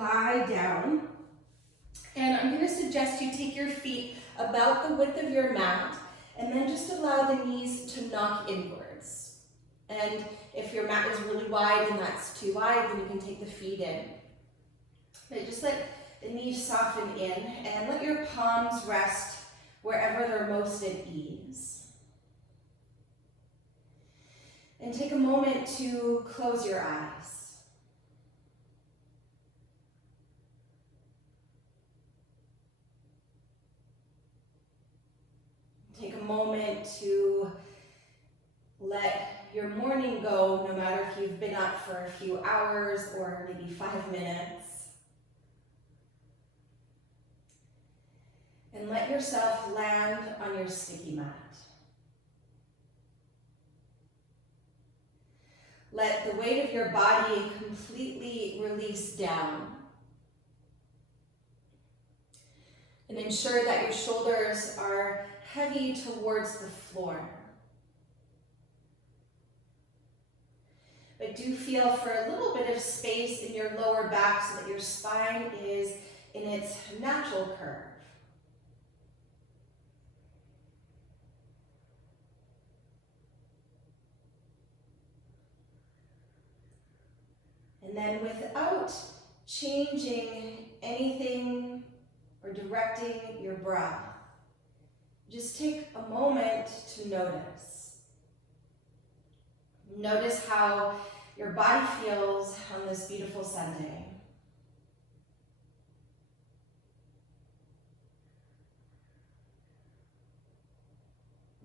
lie down. And I'm going to suggest you take your feet about the width of your mat, and then just allow the knees to knock inwards. And if your mat is really wide and that's too wide, then you can take the feet in. But just let the knees soften in, and let your palms rest wherever they're most at ease. And take a moment to close your eyes. Take a moment to let your morning go, no matter if you've been up for a few hours or maybe 5 minutes. And let yourself land on your sticky mat. Let the weight of your body completely release down. And ensure that your shoulders are heavy towards the floor. But do feel for a little bit of space in your lower back so that your spine is in its natural curve. And then without changing anything or directing your breath, just take a moment to notice. Notice how your body feels on this beautiful Sunday.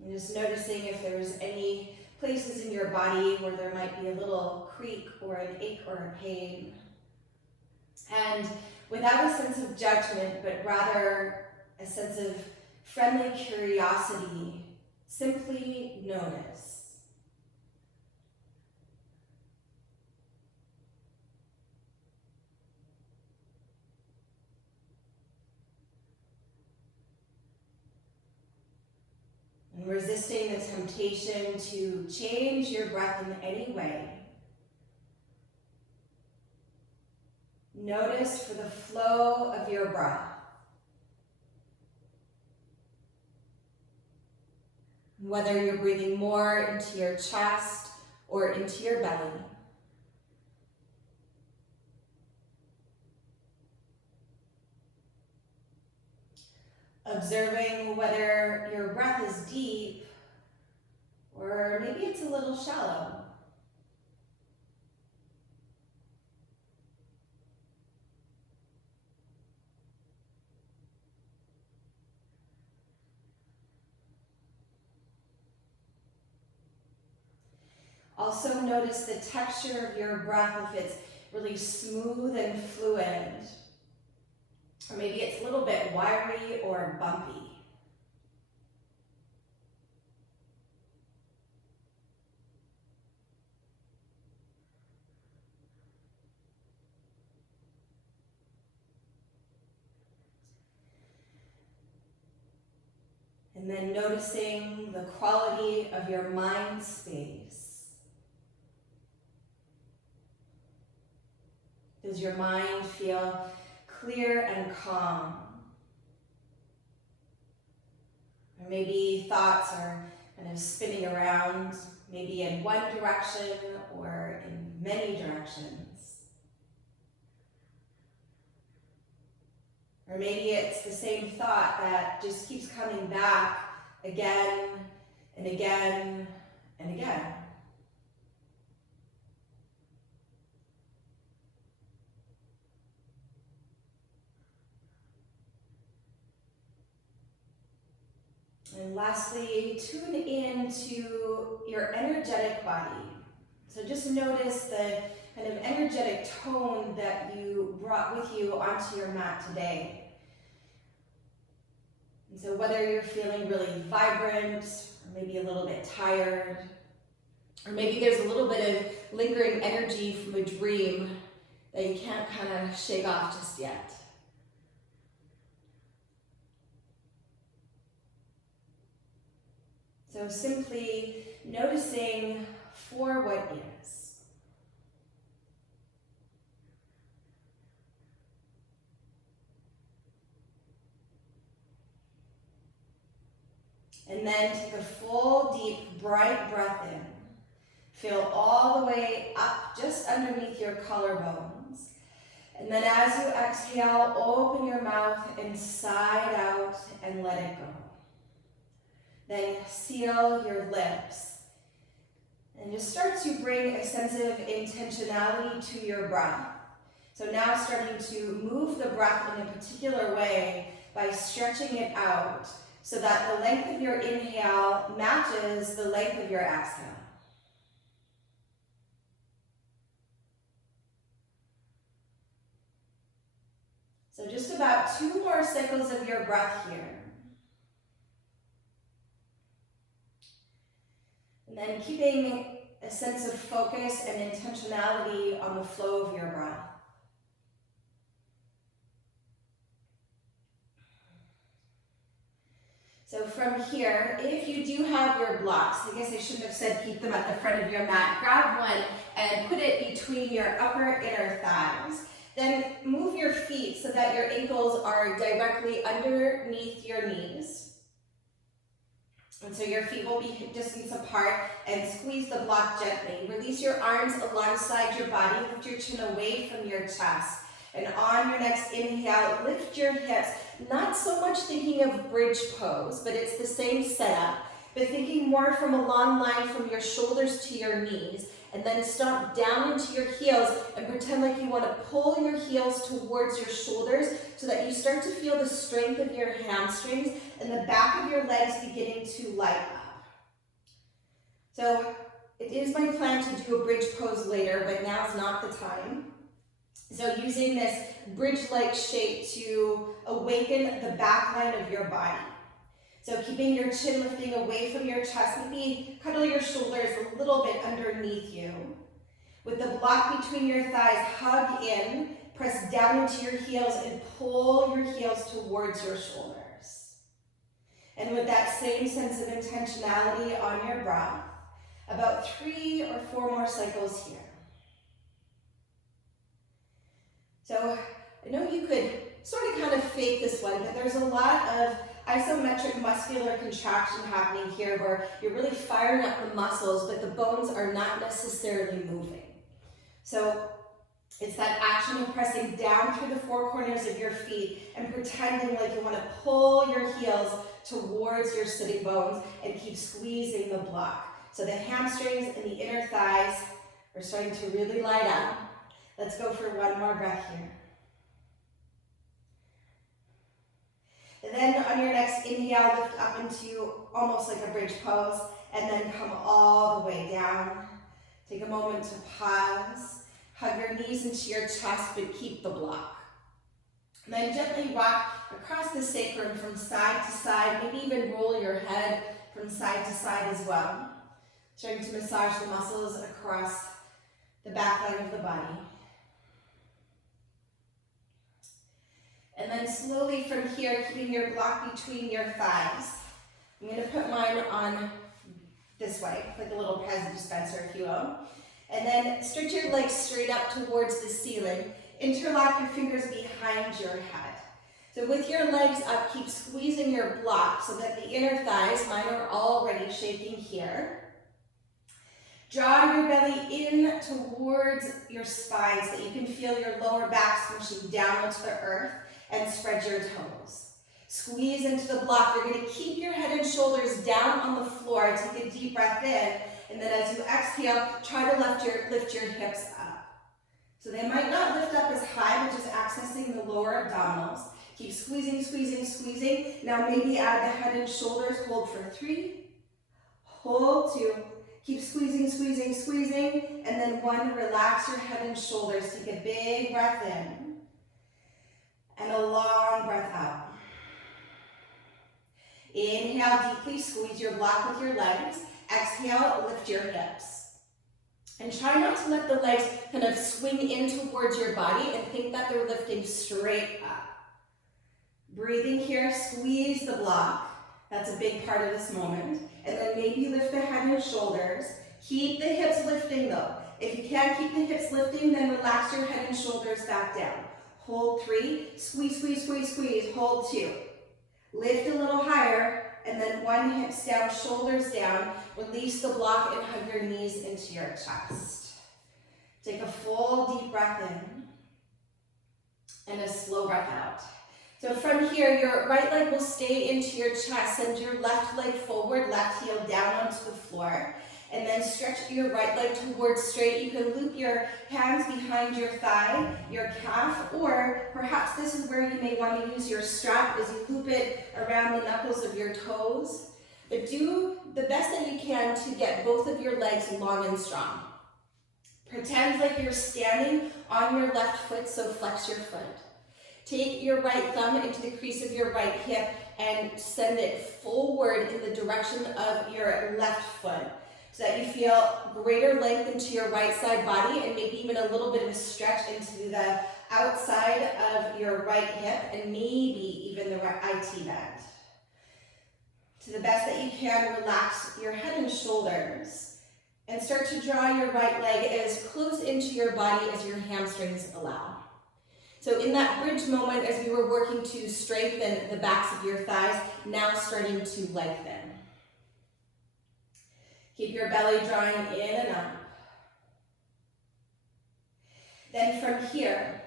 And just noticing if there's any places in your body where there might be a little creak or an ache or a pain. And without a sense of judgment, but rather a sense of friendly curiosity, simply notice. And resisting the temptation to change your breath in any way. Notice for the flow of your breath. Whether you're breathing more into your chest or into your belly. Observing whether your breath is deep or maybe it's a little shallow. Also notice the texture of your breath, if it's really smooth and fluid, or maybe it's a little bit wiry or bumpy. And then noticing the quality of your mind space. Does your mind feel clear and calm? Or maybe thoughts are kind of spinning around, maybe in one direction or in many directions. Or maybe it's the same thought that just keeps coming back again and again and again. And lastly, tune in to your energetic body. So just notice the kind of energetic tone that you brought with you onto your mat today. And so whether you're feeling really vibrant, or maybe a little bit tired, or maybe there's a little bit of lingering energy from a dream that you can't kind of shake off just yet. So simply noticing for what is. And then take a full, deep, bright breath in. Feel all the way up, just underneath your collarbones. And then as you exhale, open your mouth and sigh out and let it go. Then seal your lips. And just start to bring a sense of intentionality to your breath. So now starting to move the breath in a particular way by stretching it out so that the length of your inhale matches the length of your exhale. So just about 2 more cycles of your breath here. And then keeping a sense of focus and intentionality on the flow of your breath. So from here, if you do have your blocks, I guess I shouldn't have said keep them at the front of your mat, grab one and put it between your upper inner thighs. Then move your feet so that your ankles are directly underneath your knees. And so your feet will be hip distance apart and squeeze the block gently. Release your arms alongside your body, lift your chin away from your chest. And on your next inhale, lift your hips. Not so much thinking of bridge pose, but it's the same setup, but thinking more from a long line from your shoulders to your knees. And then stomp down into your heels and pretend like you want to pull your heels towards your shoulders so that you start to feel the strength of your hamstrings and the back of your legs beginning to light up. So it is my plan to do a bridge pose later, but now's not the time. So using this bridge-like shape to awaken the back line of your body. So keeping your chin lifting away from your chest, maybe cuddle your shoulders a little bit underneath you. With the block between your thighs, hug in, press down into your heels and pull your heels towards your shoulders. And with that same sense of intentionality on your breath, about 3 or 4 more cycles here. So I know you could sort of kind of fake this one, but there's a lot of isometric muscular contraction happening here where you're really firing up the muscles, but the bones are not necessarily moving. So it's that action of pressing down through the 4 corners of your feet and pretending like you want to pull your heels towards your sitting bones and keep squeezing the block. So the hamstrings and the inner thighs are starting to really light up. Let's go for 1 more breath here. And then on your next inhale, lift up into almost like a bridge pose, and then come all the way down. Take a moment to pause, hug your knees into your chest, but keep the block. And then gently rock across the sacrum from side to side, maybe even roll your head from side to side as well. Trying to massage the muscles across the back line of the body. And then slowly from here, keeping your block between your thighs. I'm going to put mine on this way, like a little Pez dispenser, if you will. And then stretch your legs straight up towards the ceiling. Interlock your fingers behind your head. So with your legs up, keep squeezing your block so that the inner thighs, mine are already shaking here. Draw your belly in towards your spine so that you can feel your lower back smushing down into the earth. And spread your toes. Squeeze into the block. You're going to keep your head and shoulders down on the floor. Take a deep breath in. And then as you exhale, try to lift your hips up. So they might not lift up as high, but just accessing the lower abdominals. Keep squeezing, squeezing, squeezing. Now maybe add the head and shoulders. Hold for 3. Hold 2. Keep squeezing, squeezing, squeezing. And then 1, relax your head and shoulders. Take a big breath in. And a long breath out. Inhale deeply, squeeze your block with your legs. Exhale, lift your hips. And try not to let the legs kind of swing in towards your body and think that they're lifting straight up. Breathing here, squeeze the block. That's a big part of this moment. And then maybe lift the head and shoulders. Keep the hips lifting though. If you can't keep the hips lifting, then relax your head and shoulders back down. Hold 3, squeeze, squeeze, squeeze, squeeze, hold 2. Lift a little higher, and then one hips down, shoulders down. Release the block and hug your knees into your chest. Take a full deep breath in and a slow breath out. So from here, your right leg will stay into your chest. Send your left leg forward, left heel down onto the floor. And then stretch your right leg towards straight. You can loop your hands behind your thigh, your calf, or perhaps this is where you may want to use your strap as you loop it around the knuckles of your toes. But do the best that you can to get both of your legs long and strong. Pretend like you're standing on your left foot, so flex your foot. Take your right thumb into the crease of your right hip and send it forward in the direction of your left foot so that you feel greater length into your right side body and maybe even a little bit of a stretch into the outside of your right hip and maybe even the right IT band. To the best that you can, relax your head and shoulders and start to draw your right leg as close into your body as your hamstrings allow. So in that bridge moment, as we were working to strengthen the backs of your thighs, now starting to lengthen. Keep your belly drawing in and up. Then from here,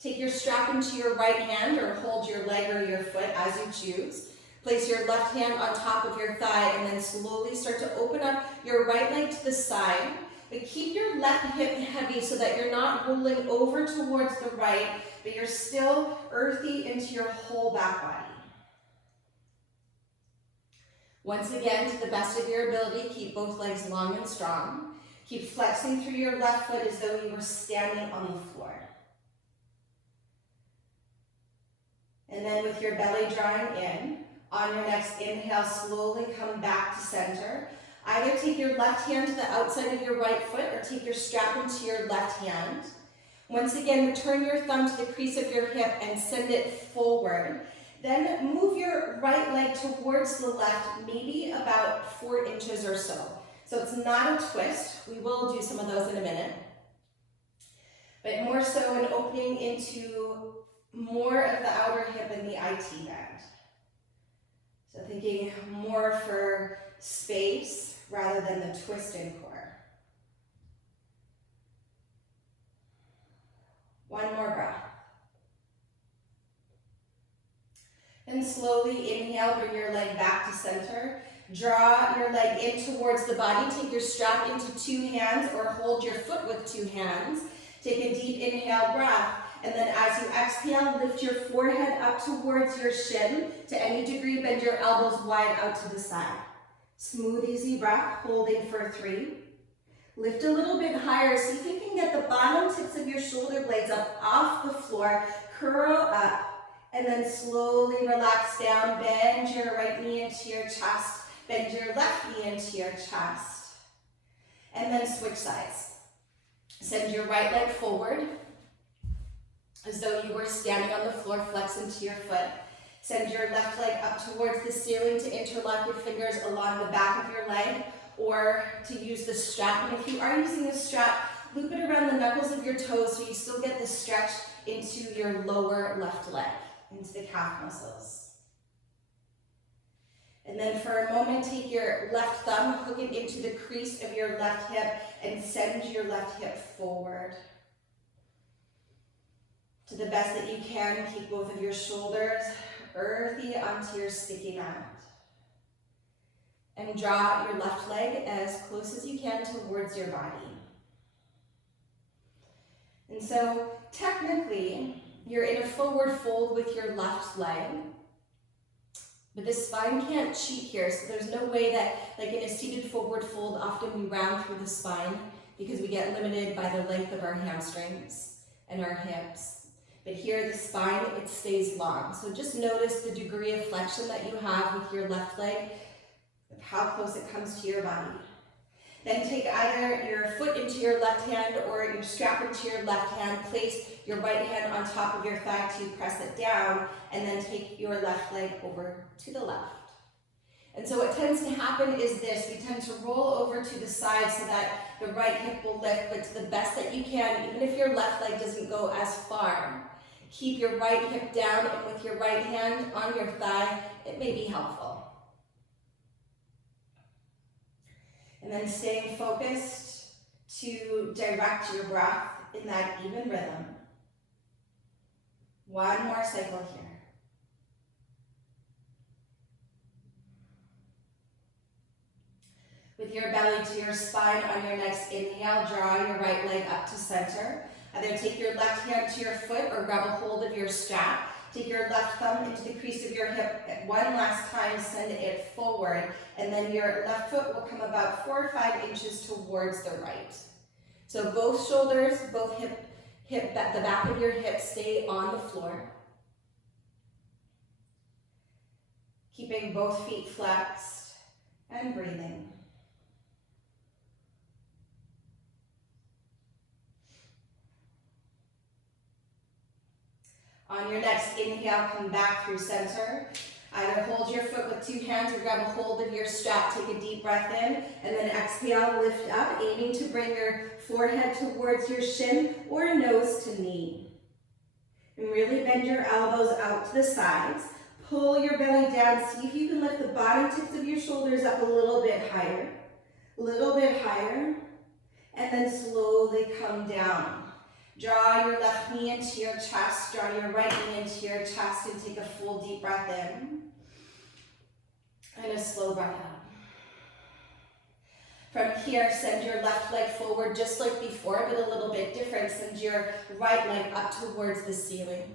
take your strap into your right hand or hold your leg or your foot as you choose. Place your left hand on top of your thigh and then slowly start to open up your right leg to the side. But keep your left hip heavy so that you're not rolling over towards the right, but you're still earthy into your whole back body. Once again, to the best of your ability, keep both legs long and strong. Keep flexing through your left foot as though you were standing on the floor. And then with your belly drawing in, on your next inhale, slowly come back to center. Either take your left hand to the outside of your right foot or take your strap into your left hand. Once again, return your thumb to the crease of your hip and send it forward. Then move your right leg towards the left, maybe about 4 inches or so. So it's not a twist. We will do some of those in a minute. But more so an opening into more of the outer hip and the IT band. So thinking more for space rather than the twisted core. One more breath. And slowly inhale, bring your leg back to center. Draw your leg in towards the body. Take your strap into 2 hands or hold your foot with 2 hands. Take a deep inhale breath. And then as you exhale, lift your forehead up towards your shin. To any degree, bend your elbows wide out to the side. Smooth, easy breath, holding for 3. Lift a little bit higher. See if you can get the bottom tips of your shoulder blades up off the floor. Curl up. And then slowly relax down. Bend your right knee into your chest. Bend your left knee into your chest. And then switch sides. Send your right leg forward, as though you were standing on the floor, flex into your foot. Send your left leg up towards the ceiling to interlock your fingers along the back of your leg, or to use the strap. And if you are using the strap, loop it around the knuckles of your toes so you still get the stretch into your lower left leg, into the calf muscles. And then for a moment, take your left thumb, hook it into the crease of your left hip, and send your left hip forward. To the best that you can, keep both of your shoulders earthy onto your sticky mat. And draw your left leg as close as you can towards your body. And so technically, you're in a forward fold with your left leg, but the spine can't cheat here, so there's no way that, like in a seated forward fold, often we round through the spine because we get limited by the length of our hamstrings and our hips. But here, the spine, it stays long. So just notice the degree of flexion that you have with your left leg, how close it comes to your body. Then take either your foot into your left hand or your strap into your left hand. Place your right hand on top of your thigh to press it down, and then take your left leg over to the left. And so what tends to happen is this. We tend to roll over to the side so that the right hip will lift, but to the best that you can, even if your left leg doesn't go as far, keep your right hip down, and with your right hand on your thigh, it may be helpful. And then staying focused to direct your breath in that even rhythm. One more cycle here. With your belly to your spine on your next inhale, draw your right leg up to center. Either take your left hand to your foot or grab a hold of your strap. Take your left thumb into the crease of your hip one last time, send it forward, and then your left foot will come about 4 or 5 inches towards the right. So both shoulders, both the back of your hips stay on the floor. Keeping both feet flexed and breathing. On your next inhale, come back through center. Either hold your foot with 2 hands or grab a hold of your strap. Take a deep breath in, and then exhale, lift up, aiming to bring your forehead towards your shin or nose to knee. And really bend your elbows out to the sides. Pull your belly down. See if you can lift the bottom tips of your shoulders up a little bit higher. And then slowly come down. Draw your left knee into your chest, draw your right knee into your chest, and take a full deep breath in. And a slow breath out. From here, send your left leg forward just like before, but a little bit different. Send your right leg up towards the ceiling.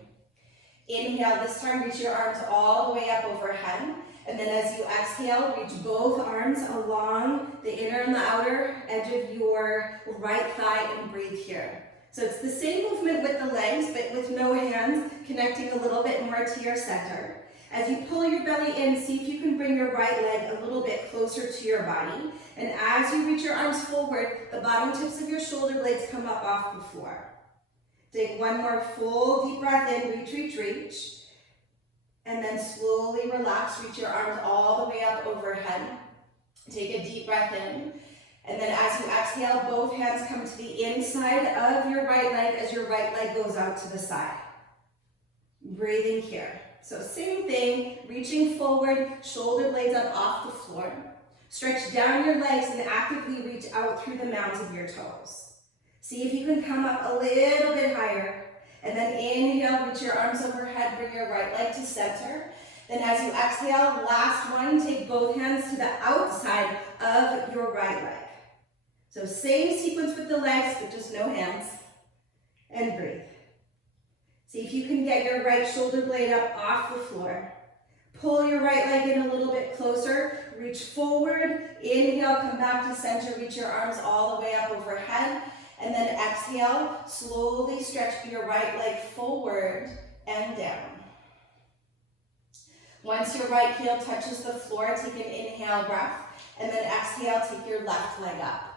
Inhale, this time reach your arms all the way up overhead. And then as you exhale, reach both arms along the inner and the outer edge of your right thigh and breathe here. So it's the same movement with the legs, but with no hands, connecting a little bit more to your center. As you pull your belly in, see if you can bring your right leg a little bit closer to your body. And as you reach your arms forward, the bottom tips of your shoulder blades come up off the floor. Take one more full deep breath in, reach. And then slowly relax, reach your arms all the way up overhead. Take a deep breath in. And then as you exhale, both hands come to the inside of your right leg as your right leg goes out to the side. Breathing here. So same thing, reaching forward, shoulder blades up off the floor. Stretch down your legs and actively reach out through the mounds of your toes. See if you can come up a little bit higher. And then inhale, reach your arms overhead, bring your right leg to center. Then as you exhale, last one, take both hands to the outside of your right leg. So same sequence with the legs, but just no hands. And breathe. See if you can get your right shoulder blade up off the floor. Pull your right leg in a little bit closer. Reach forward. Inhale, come back to center. Reach your arms all the way up overhead. And then exhale, slowly stretch your right leg forward and down. Once your right heel touches the floor, take an inhale breath. And then exhale, take your left leg up.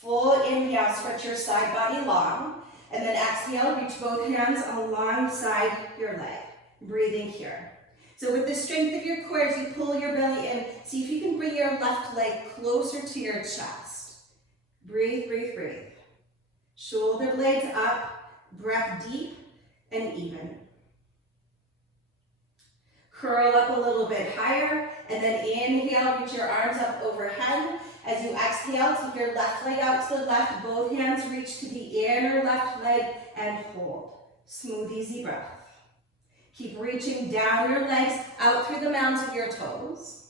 Full inhale, stretch your side body long. And then exhale, reach both hands alongside your leg. Breathing here. So with the strength of your core, as you pull your belly in, see if you can bring your left leg closer to your chest. Breathe. Shoulder blades up, breath deep and even. Curl up a little bit higher, and then inhale, reach your arms up overhead. As you exhale, take your left leg out to the left, both hands reach to the inner left leg and hold. Smooth, easy breath. Keep reaching down your legs out through the mounds of your toes.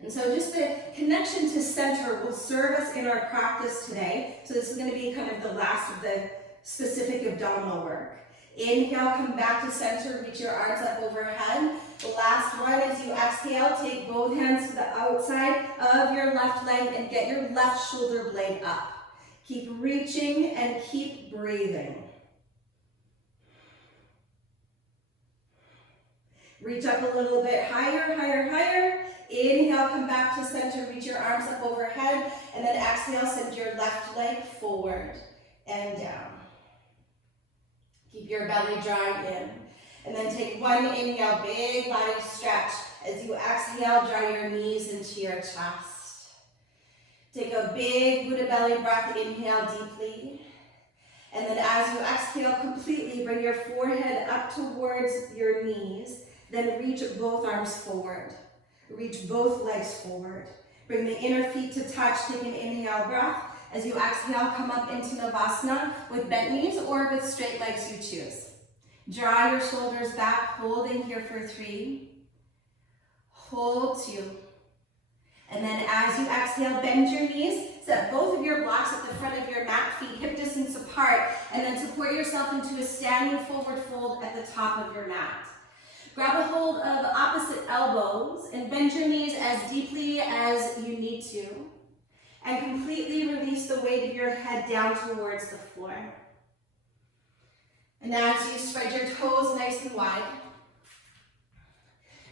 And so just the connection to center will serve us in our practice today. So this is going to be kind of the last of the specific abdominal work. Inhale, come back to center, reach your arms up overhead. The last one, as you exhale, take both hands to the outside of your left leg and get your left shoulder blade up. Keep reaching and keep breathing. Reach up a little bit higher. Inhale, come back to center, reach your arms up overhead, and then exhale, send your left leg forward and down. Keep your belly drawing in. And then take one inhale, big body stretch. As you exhale, draw your knees into your chest. Take a big Buddha belly breath, inhale deeply. And then as you exhale completely, bring your forehead up towards your knees. Then reach both arms forward. Reach both legs forward. Bring the inner feet to touch. Take an inhale breath. As you exhale, come up into Navasana with bent knees or with straight legs, you choose. Draw your shoulders back, holding here for 3. Hold 2. And then as you exhale, bend your knees. Set both of your blocks at the front of your mat, feet hip distance apart, and then support yourself into a standing forward fold at the top of your mat. Grab a hold of opposite elbows and bend your knees as deeply as you need to. And completely release the weight of your head down towards the floor. And as you spread your toes nice and wide,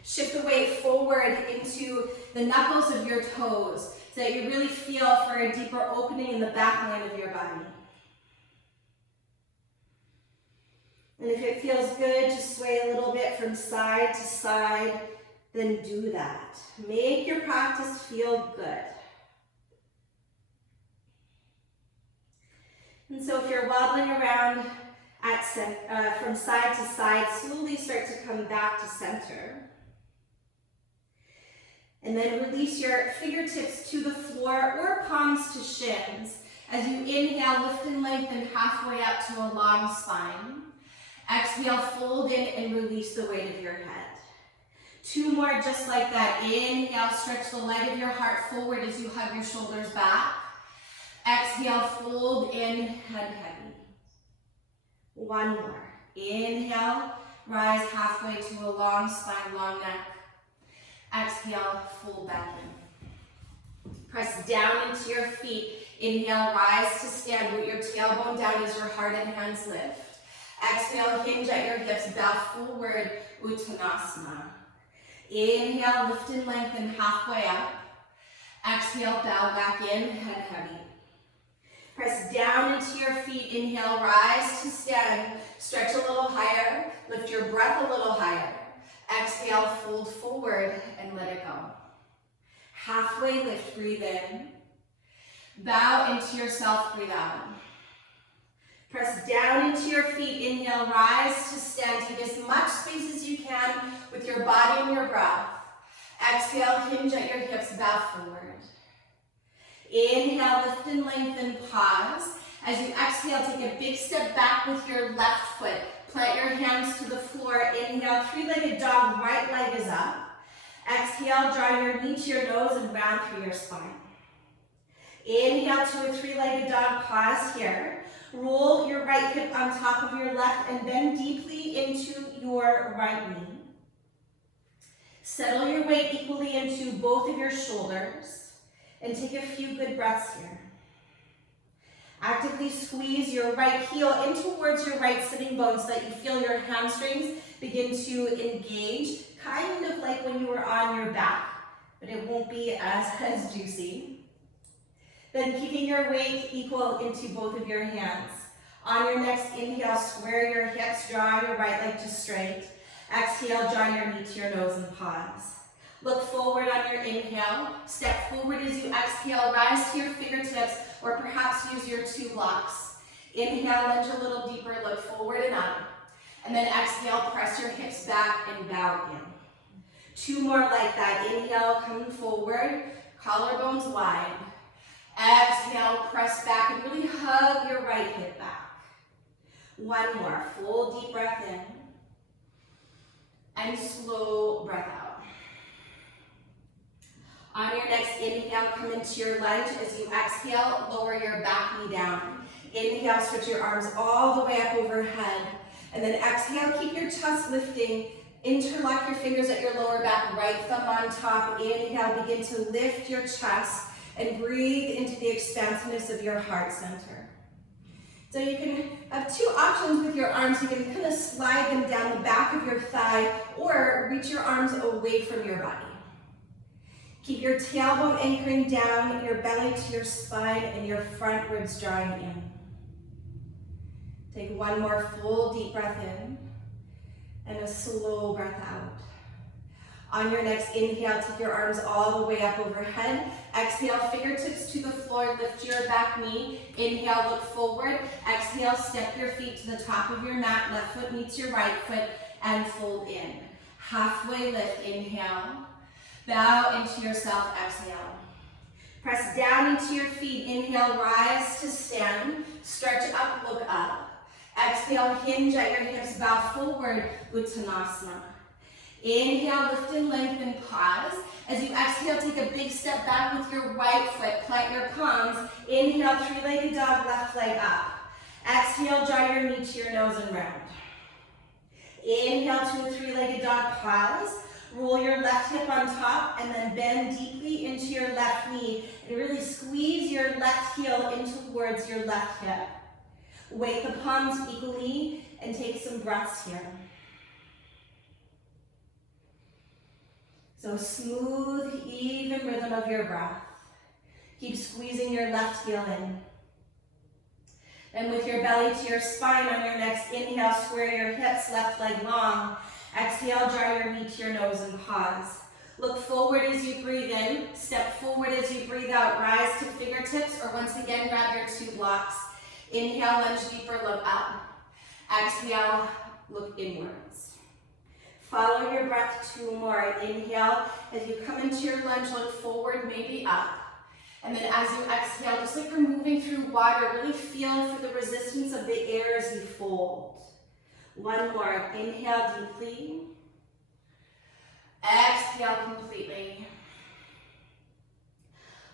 shift the weight forward into the knuckles of your toes so that you really feel for a deeper opening in the back line of your body. And if it feels good, just sway a little bit from side to side, then do that. Make your practice feel good. And so if you're wobbling around from side to side, slowly start to come back to center. And then release your fingertips to the floor or palms to shins. As you inhale, lift and lengthen halfway up to a long spine. Exhale, fold in and release the weight of your head. 2 more just like that. Inhale, stretch the light of your heart forward as you hug your shoulders back. Exhale, fold in, head heavy. 1 more. Inhale, rise halfway to a long spine, long neck. Exhale, fold back in. Press down into your feet. Inhale, rise to stand. Root your tailbone down as your heart and hands lift. Exhale, hinge at your hips, bow forward, Uttanasana. Inhale, lift and lengthen halfway up. Exhale, bow back in, head heavy. Press down into your feet. Inhale, rise to stand. Stretch a little higher. Lift your breath a little higher. Exhale, fold forward and let it go. Halfway lift, breathe in. Bow into yourself, breathe out. Press down into your feet. Inhale, rise to stand. Take as much space as you can with your body and your breath. Exhale, hinge at your hips, bow forward. Inhale, lift and lengthen, pause. As you exhale, take a big step back with your left foot. Plant your hands to the floor. Inhale, 3-legged dog, right leg is up. Exhale, draw your knee to your nose and round through your spine. Inhale to a 3-legged dog, pause here. Roll your right hip on top of your left and bend deeply into your right knee. Settle your weight equally into both of your shoulders and take a few good breaths here. Actively squeeze your right heel in towards your right sitting bone so that you feel your hamstrings begin to engage, kind of like when you were on your back, but it won't be as juicy. Then keeping your weight equal into both of your hands. On your next inhale, square your hips, draw your right leg to straight. Exhale, draw your knee to your nose and pause. Look forward on your inhale. Step forward as you exhale. Rise to your fingertips or perhaps use your 2 blocks. Inhale, lunge a little deeper, look forward and up. And then exhale, press your hips back and bow in. 2 more like that. Inhale, come forward, collarbones wide. Exhale, press back and really hug your right hip back. 1 more, full deep breath in. And slow breath out. On your next inhale, come into your lunge. As you exhale, lower your back knee down. Inhale, stretch your arms all the way up overhead. And then exhale, keep your chest lifting. Interlock your fingers at your lower back, right thumb on top. Inhale, begin to lift your chest and breathe into the expansiveness of your heart center. So you can have 2 options with your arms. You can kind of slide them down the back of your thigh or reach your arms away from your body. Keep your tailbone anchoring down, your belly to your spine, and your front ribs drawing in. Take 1 more full deep breath in and a slow breath out. On your next inhale, take your arms all the way up overhead. Exhale, fingertips to the floor, lift your back knee. Inhale, look forward. Exhale, step your feet to the top of your mat. Left foot meets your right foot and fold in. Halfway lift, inhale. Bow into yourself, exhale. Press down into your feet. Inhale, rise to stand. Stretch up, look up. Exhale, hinge at your hips, bow forward, Uttanasana. Inhale, lift and lengthen, pause. As you exhale, take a big step back with your right foot, plant your palms. Inhale, three-legged dog, left leg up. Exhale, draw your knee to your nose and round. Inhale to a three-legged dog, pause. Roll your left hip on top and then bend deeply into your left knee and really squeeze your left heel in towards your left hip. Weight the palms equally and take some breaths here. So smooth, even rhythm of your breath. Keep squeezing your left heel in. And with your belly to your spine on your next inhale, square your hips, left leg long. Exhale, draw your knee to your nose and pause. Look forward as you breathe in. Step forward as you breathe out. Rise to fingertips, or once again, grab your two blocks. Inhale, lunge deeper, look up. Exhale, look inwards. Follow your breath, two more. Inhale, as you come into your lunge, look forward, maybe up. And then as you exhale, just like you're moving through water, really feel for the resistance of the air as you fold. One more. Inhale deeply. Exhale completely.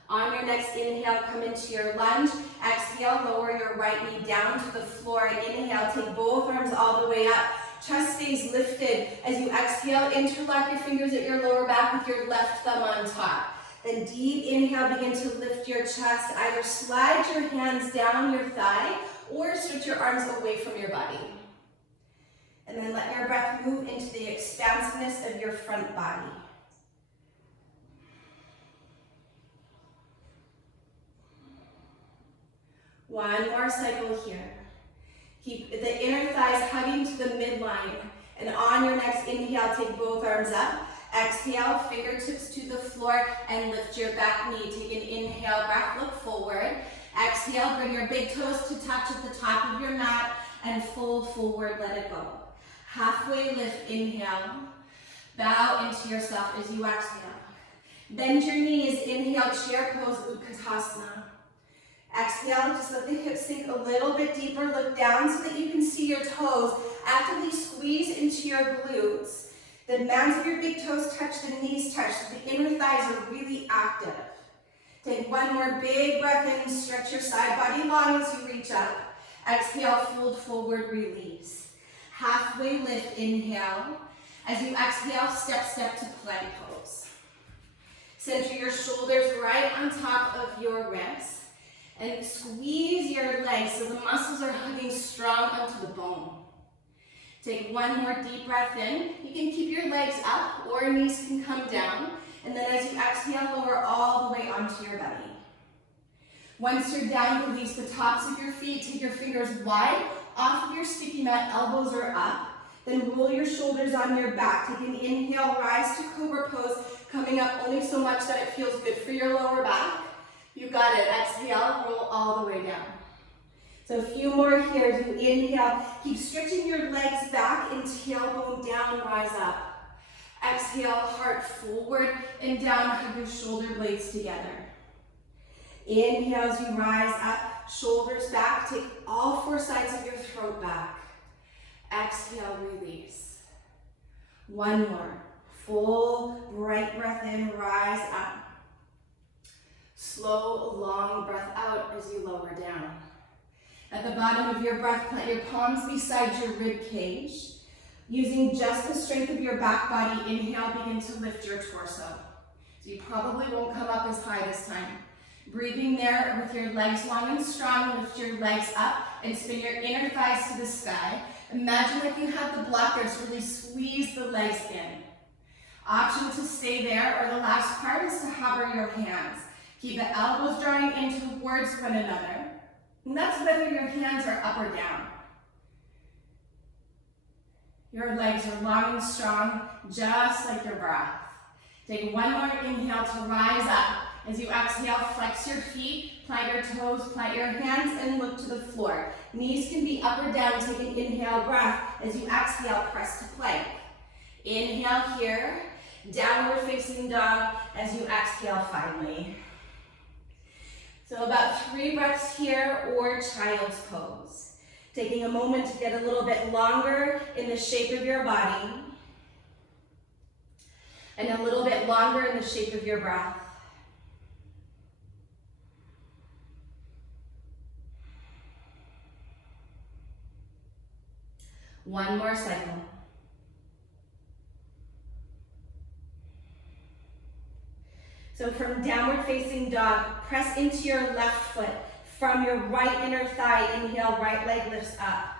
On your next inhale, come into your lunge. Exhale, lower your right knee down to the floor. Inhale, take both arms all the way up. Chest stays lifted. As you exhale, interlock your fingers at your lower back with your left thumb on top. Then deep inhale, begin to lift your chest. Either slide your hands down your thigh or stretch your arms away from your body. And then let your breath move into the expansiveness of your front body. One more cycle here. Keep the inner thighs hugging to the midline. And on your next inhale, take both arms up. Exhale, fingertips to the floor and lift your back knee. Take an inhale, breath, look forward. Exhale, bring your big toes to touch at the top of your mat and fold forward, let it go. Halfway lift, inhale. Bow into yourself as you exhale. Bend your knees, inhale, chair pose, Utkatasana. Exhale, just let the hips sink a little bit deeper. Look down so that you can see your toes. Actively squeeze into your glutes. The mounds of your big toes touch, the knees touch, so the inner thighs are really active. Take one more big breath in, stretch your side body long as you reach up. Exhale, fold forward, release. Halfway lift, inhale. As you exhale, step to plank pose. Center your shoulders right on top of your wrists. And squeeze your legs so the muscles are hugging strong onto the bone. Take one more deep breath in. You can keep your legs up or knees can come down. And then as you exhale, lower all the way onto your belly. Once you're down, release the tops of your feet. Take your fingers wide off of your sticky mat, elbows are up. Then roll your shoulders on your back. Take an inhale, rise to cobra pose, coming up only so much that it feels good for your lower back. You got it. Exhale, roll all the way down. So a few more here. As you inhale, keep stretching your legs back and tailbone down, rise up. Exhale, heart forward and down, hug your shoulder blades together. Inhale as you rise up, shoulders back, take all four sides of your throat back. Exhale, release. One more. Full, bright breath in, rise up. Slow, long breath out as you lower down. At the bottom of your breath, plant your palms beside your rib cage. Using just the strength of your back body, inhale, begin to lift your torso. So you probably won't come up as high this time. Breathing there with your legs long and strong, lift your legs up and spin your inner thighs to the sky. Imagine like you had the blockers, really squeeze the legs in. Option to stay there, or the last part is to hover your hands. Keep the elbows drawing in towards one another. And that's whether your hands are up or down. Your legs are long and strong, just like your breath. Take one more inhale to rise up. As you exhale, flex your feet, plant your toes, plant your hands, and look to the floor. Knees can be up or down. Take an inhale breath. As you exhale, press to plank. Inhale here, downward facing dog. As you exhale, finally. So about 3 breaths here, or child's pose. Taking a moment to get a little bit longer in the shape of your body, and a little bit longer in the shape of your breath. One more cycle. So from downward facing dog, press into your left foot. From your right inner thigh, inhale, right leg lifts up.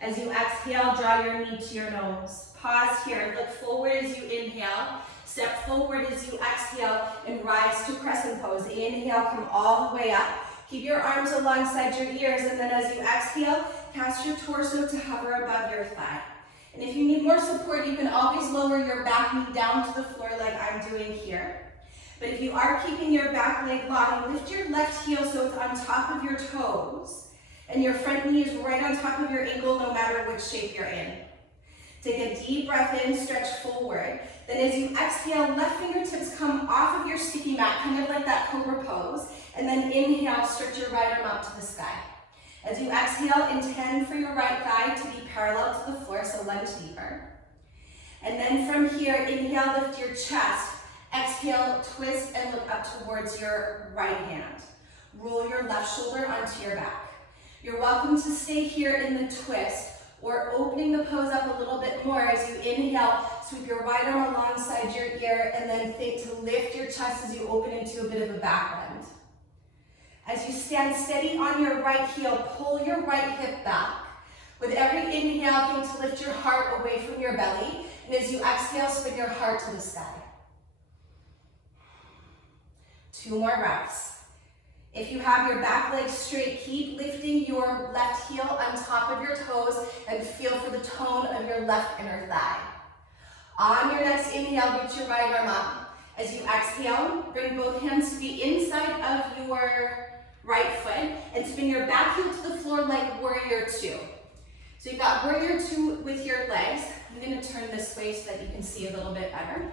As you exhale, draw your knee to your nose. Pause here, look forward as you inhale. Step forward as you exhale and rise to crescent pose. Inhale, come all the way up. Keep your arms alongside your ears, and then as you exhale, cast your torso to hover above your thigh. And if you need more support, you can always lower your back knee down to the floor like I'm doing here. But if you are keeping your back leg long, lift your left heel so it's on top of your toes, and your front knee is right on top of your ankle no matter which shape you're in. Take a deep breath in, stretch forward. Then as you exhale, left fingertips come off of your sticky mat, kind of like that cobra pose, and then inhale, stretch your right arm up to the sky. As you exhale, intend for your right thigh to be parallel to the floor, so lunge deeper. And then from here, inhale, lift your chest. Exhale, twist and look up towards your right hand. Roll your left shoulder onto your back. You're welcome to stay here in the twist, or opening the pose up a little bit more as you inhale, sweep your right arm alongside your ear, and then think to lift your chest as you open into a bit of a back bend. As you stand steady on your right heel, pull your right hip back. With every inhale, think to lift your heart away from your belly, and as you exhale, spin your heart to the sky. 2 more breaths. If you have your back leg straight, keep lifting your left heel on top of your toes and feel for the tone of your left inner thigh. On your next inhale, reach your right arm up. As you exhale, bring both hands to the inside of your right foot and spin your back heel to the floor like warrior 2. So you've got warrior 2 with your legs. I'm going to turn this way so that you can see a little bit better.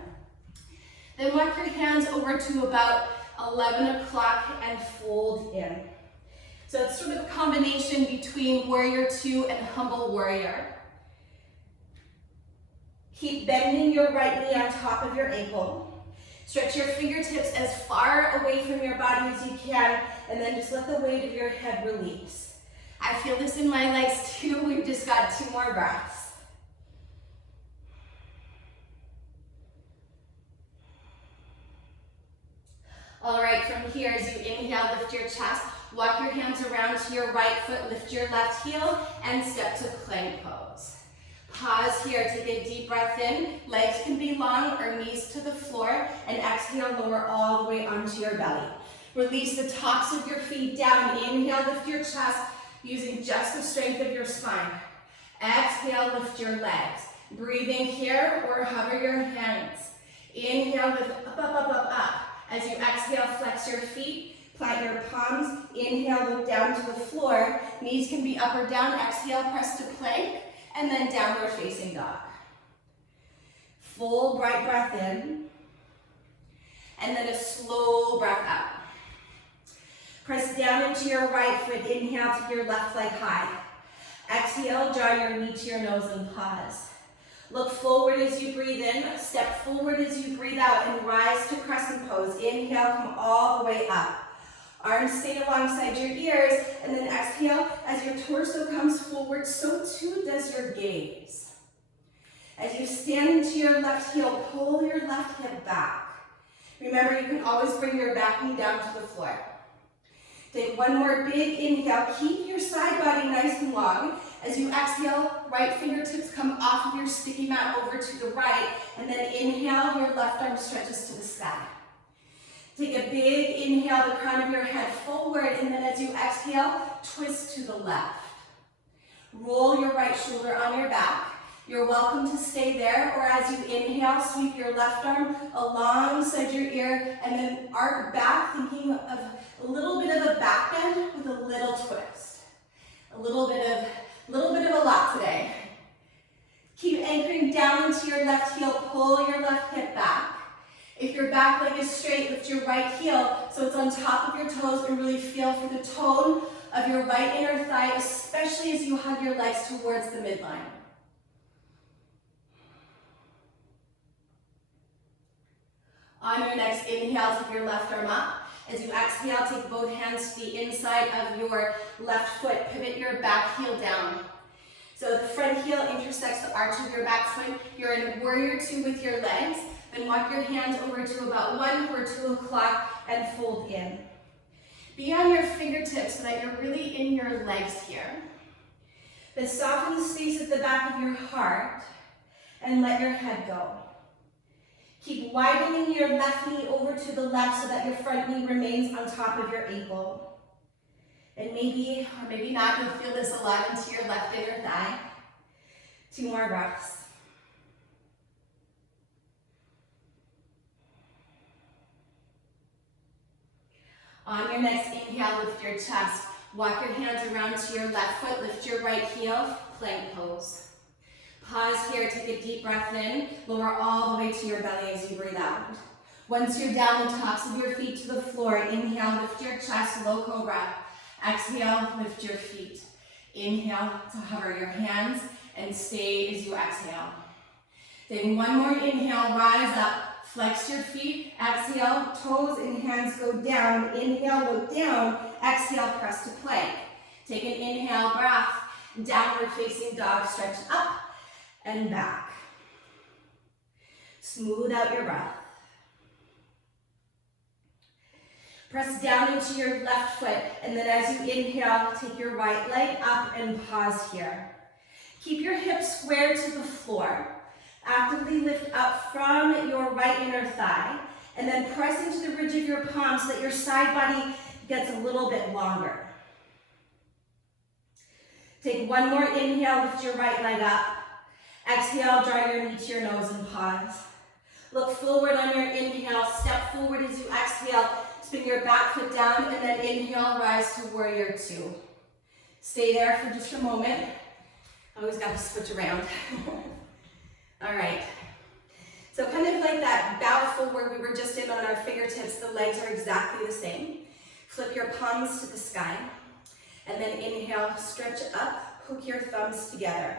Then walk your hands over to about 11 o'clock and fold in. So it's sort of a combination between warrior 2 and humble warrior. Keep bending your right knee on top of your ankle. Stretch your fingertips as far away from your body as you can, and then just let the weight of your head release. I feel this in my legs too. We've just got 2 more breaths. All right, from here, as you inhale, lift your chest, walk your hands around to your right foot, lift your left heel, and step to plank pose. Pause here, take a deep breath in, legs can be long or knees to the floor, and exhale, lower all the way onto your belly. Release the tops of your feet down, inhale, lift your chest, using just the strength of your spine. Exhale, lift your legs. Breathing here, or hover your hands. Inhale, lift up, up, up, up, up. As you exhale, flex your feet, plant your palms. Inhale, look down to the floor. Knees can be up or down. Exhale, press to plank, and then downward facing dog. Full bright breath in, and then a slow breath up. Press down into your right foot. Inhale, take your left leg high. Exhale, draw your knee to your nose and pause. Look forward as you breathe in, step forward as you breathe out, and rise to crescent pose. Inhale, come all the way up. Arms stay alongside your ears, and then exhale, as your torso comes forward, so too does your gaze. As you stand into your left heel, pull your left hip back. Remember, you can always bring your back knee down to the floor. Take 1 more big inhale. Keep your side body nice and long. As you exhale, right fingertips come off of your sticky mat over to the right, and then inhale, your left arm stretches to the sky. Take a big inhale, the crown of your head forward, and then as you exhale, twist to the left. Roll your right shoulder on your back. You're welcome to stay there, or as you inhale, sweep your left arm alongside your ear, and then arc back, thinking of a little bit of a back bend with a little twist. A little bit of a lot today. Keep anchoring down into your left heel, pull your left hip back. If your back leg is straight, lift your right heel so it's on top of your toes and really feel for the tone of your right inner thigh, especially as you hug your legs towards the midline. On your next inhale, take your left arm up. As you exhale, take both hands to the inside of your left foot. Pivot your back heel down. So the front heel intersects the arch of your back foot. You're in warrior two with your legs. Then walk your hands over to about 1 or 2 o'clock and fold in. Be on your fingertips so that you're really in your legs here. Then soften the space at the back of your heart and let your head go. Keep widening your left knee over to the left so that your front knee remains on top of your ankle. And maybe, or maybe not, you'll feel this a lot into your left inner thigh. 2 more breaths. On your next inhale, lift your chest. Walk your hands around to your left foot, lift your right heel, plank pose. Pause here, take a deep breath in, lower all the way to your belly as you breathe out. Once you're down, the tops of your feet to the floor. Inhale, lift your chest, low cobra. Exhale, lift your feet. Inhale to hover your hands and stay as you exhale. Then one more inhale, rise up, flex your feet. Exhale, toes and hands go down. Inhale, look down. Exhale, press to plank. Take an inhale, breath. Downward facing dog, stretch up and back. Smooth out your breath. Press down into your left foot, and then as you inhale, take your right leg up and pause here. Keep your hips square to the floor. Actively lift up from your right inner thigh, and then press into the ridge of your palm so that your side body gets a little bit longer. Take one more inhale, lift your right leg up. Exhale, draw your knee to your nose and pause. Look forward on your inhale, step forward as you exhale, spin your back foot down, and then inhale, rise to warrior two. Stay there for just a moment. Always got to switch around. All right. So kind of like that bow forward we were just in on our fingertips, the legs are exactly the same. Flip your palms to the sky, and then inhale, stretch up, hook your thumbs together.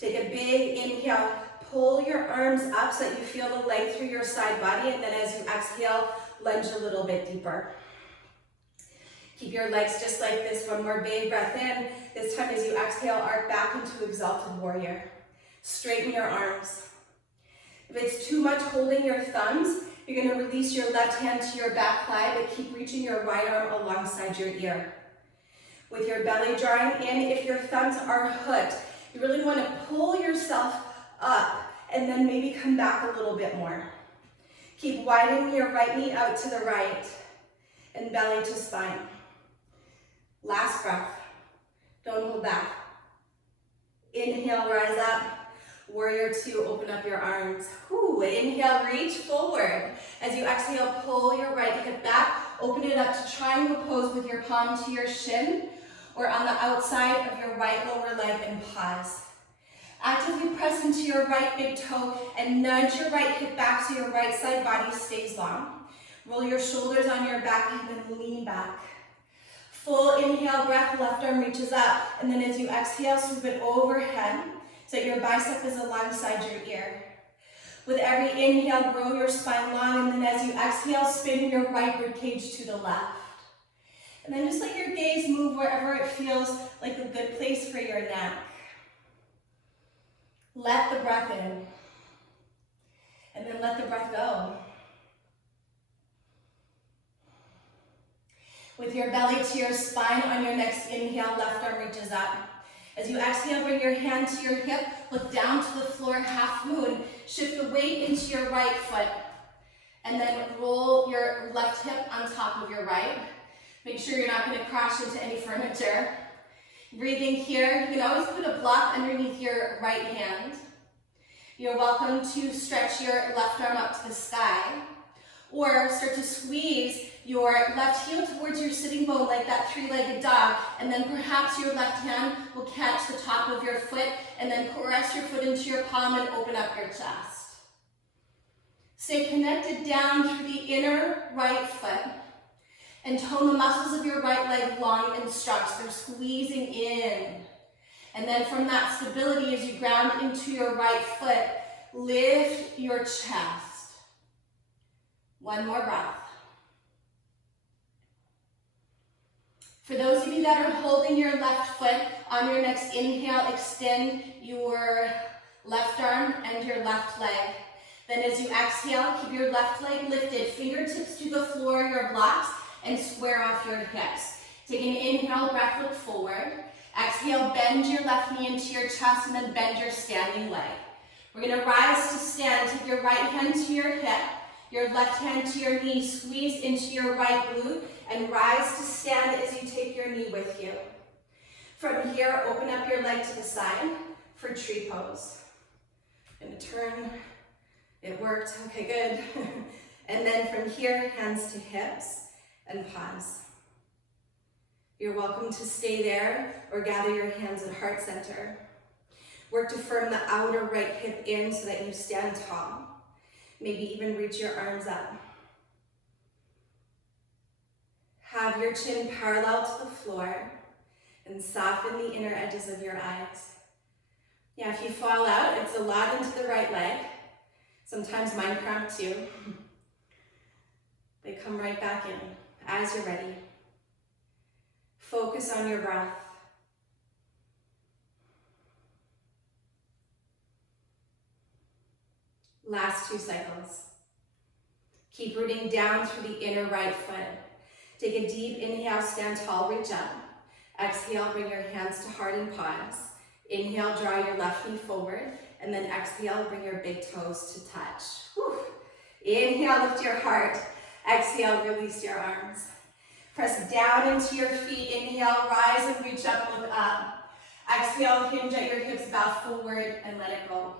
Take a big inhale, pull your arms up so that you feel the length through your side body, and then as you exhale, lunge a little bit deeper. Keep your legs just like this. One more big breath in. This time as you exhale, arc back into exalted warrior. Straighten your arms. If it's too much holding your thumbs, you're going to release your left hand to your back thigh, but keep reaching your right arm alongside your ear. With your belly drawing in, if your thumbs are hooked, you really want to pull yourself up and then maybe come back a little bit more. Keep widening your right knee out to the right and belly to spine. Last breath. Don't hold back. Inhale, rise up. Warrior two, open up your arms. Whew. Inhale, reach forward. As you exhale, pull your right hip back. Open it up to triangle pose with your palm to your shin or on the outside of your right lower leg and pause. Actively press into your right big toe and nudge your right hip back so your right side body stays long. Roll your shoulders on your back and then lean back. Full inhale breath, left arm reaches up, and then as you exhale, swoop it overhead so that your bicep is alongside your ear. With every inhale, grow your spine long, and then as you exhale, spin your right ribcage to the left. And then just let your gaze move wherever it feels like a good place for your neck. Let the breath in, and then let the breath go. With your belly to your spine, on your next inhale, left arm reaches up. As you exhale, bring your hand to your hip, look down to the floor, half moon. Shift the weight into your right foot, and then roll your left hip on top of your right. Make sure you're not going to crash into any furniture. Breathing here, you can always put a block underneath your right hand. You're welcome to stretch your left arm up to the sky, or start to squeeze your left heel towards your sitting bone like that three-legged dog, and then perhaps your left hand will catch the top of your foot, and then press your foot into your palm and open up your chest. Stay connected down through the inner right foot and tone the muscles of your right leg long and strong, so they're squeezing in. And then from that stability, as you ground into your right foot, lift your chest. One more breath. For those of you that are holding your left foot, on your next inhale, extend your left arm and your left leg. Then as you exhale, keep your left leg lifted, fingertips to the floor, your blocks, and square off your hips. Take an inhale, breath, look forward. Exhale, bend your left knee into your chest and then bend your standing leg. We're gonna rise to stand. Take your right hand to your hip, your left hand to your knee, squeeze into your right glute, and rise to stand as you take your knee with you. From here, open up your leg to the side for tree pose. I'm gonna turn, it worked, okay, good. And then from here, hands to hips and pause. You're welcome to stay there or gather your hands at heart center. Work to firm the outer right hip in so that you stand tall. Maybe even reach your arms up. Have your chin parallel to the floor and soften the inner edges of your eyes. Yeah, if you fall out, it's a lot into the right leg. Sometimes mine cramp too. They come right back in as you're ready. Focus on your breath. Last 2 cycles. Keep rooting down through the inner right foot. Take a deep inhale, stand tall, reach up. Exhale, bring your hands to heart and pause. Inhale, draw your left knee forward, and then exhale, bring your big toes to touch. Whew. Inhale, lift your heart. Exhale, release your arms. Press down into your feet. Inhale, rise and reach up, look up. Exhale, hinge at your hips, bow forward, and let it go.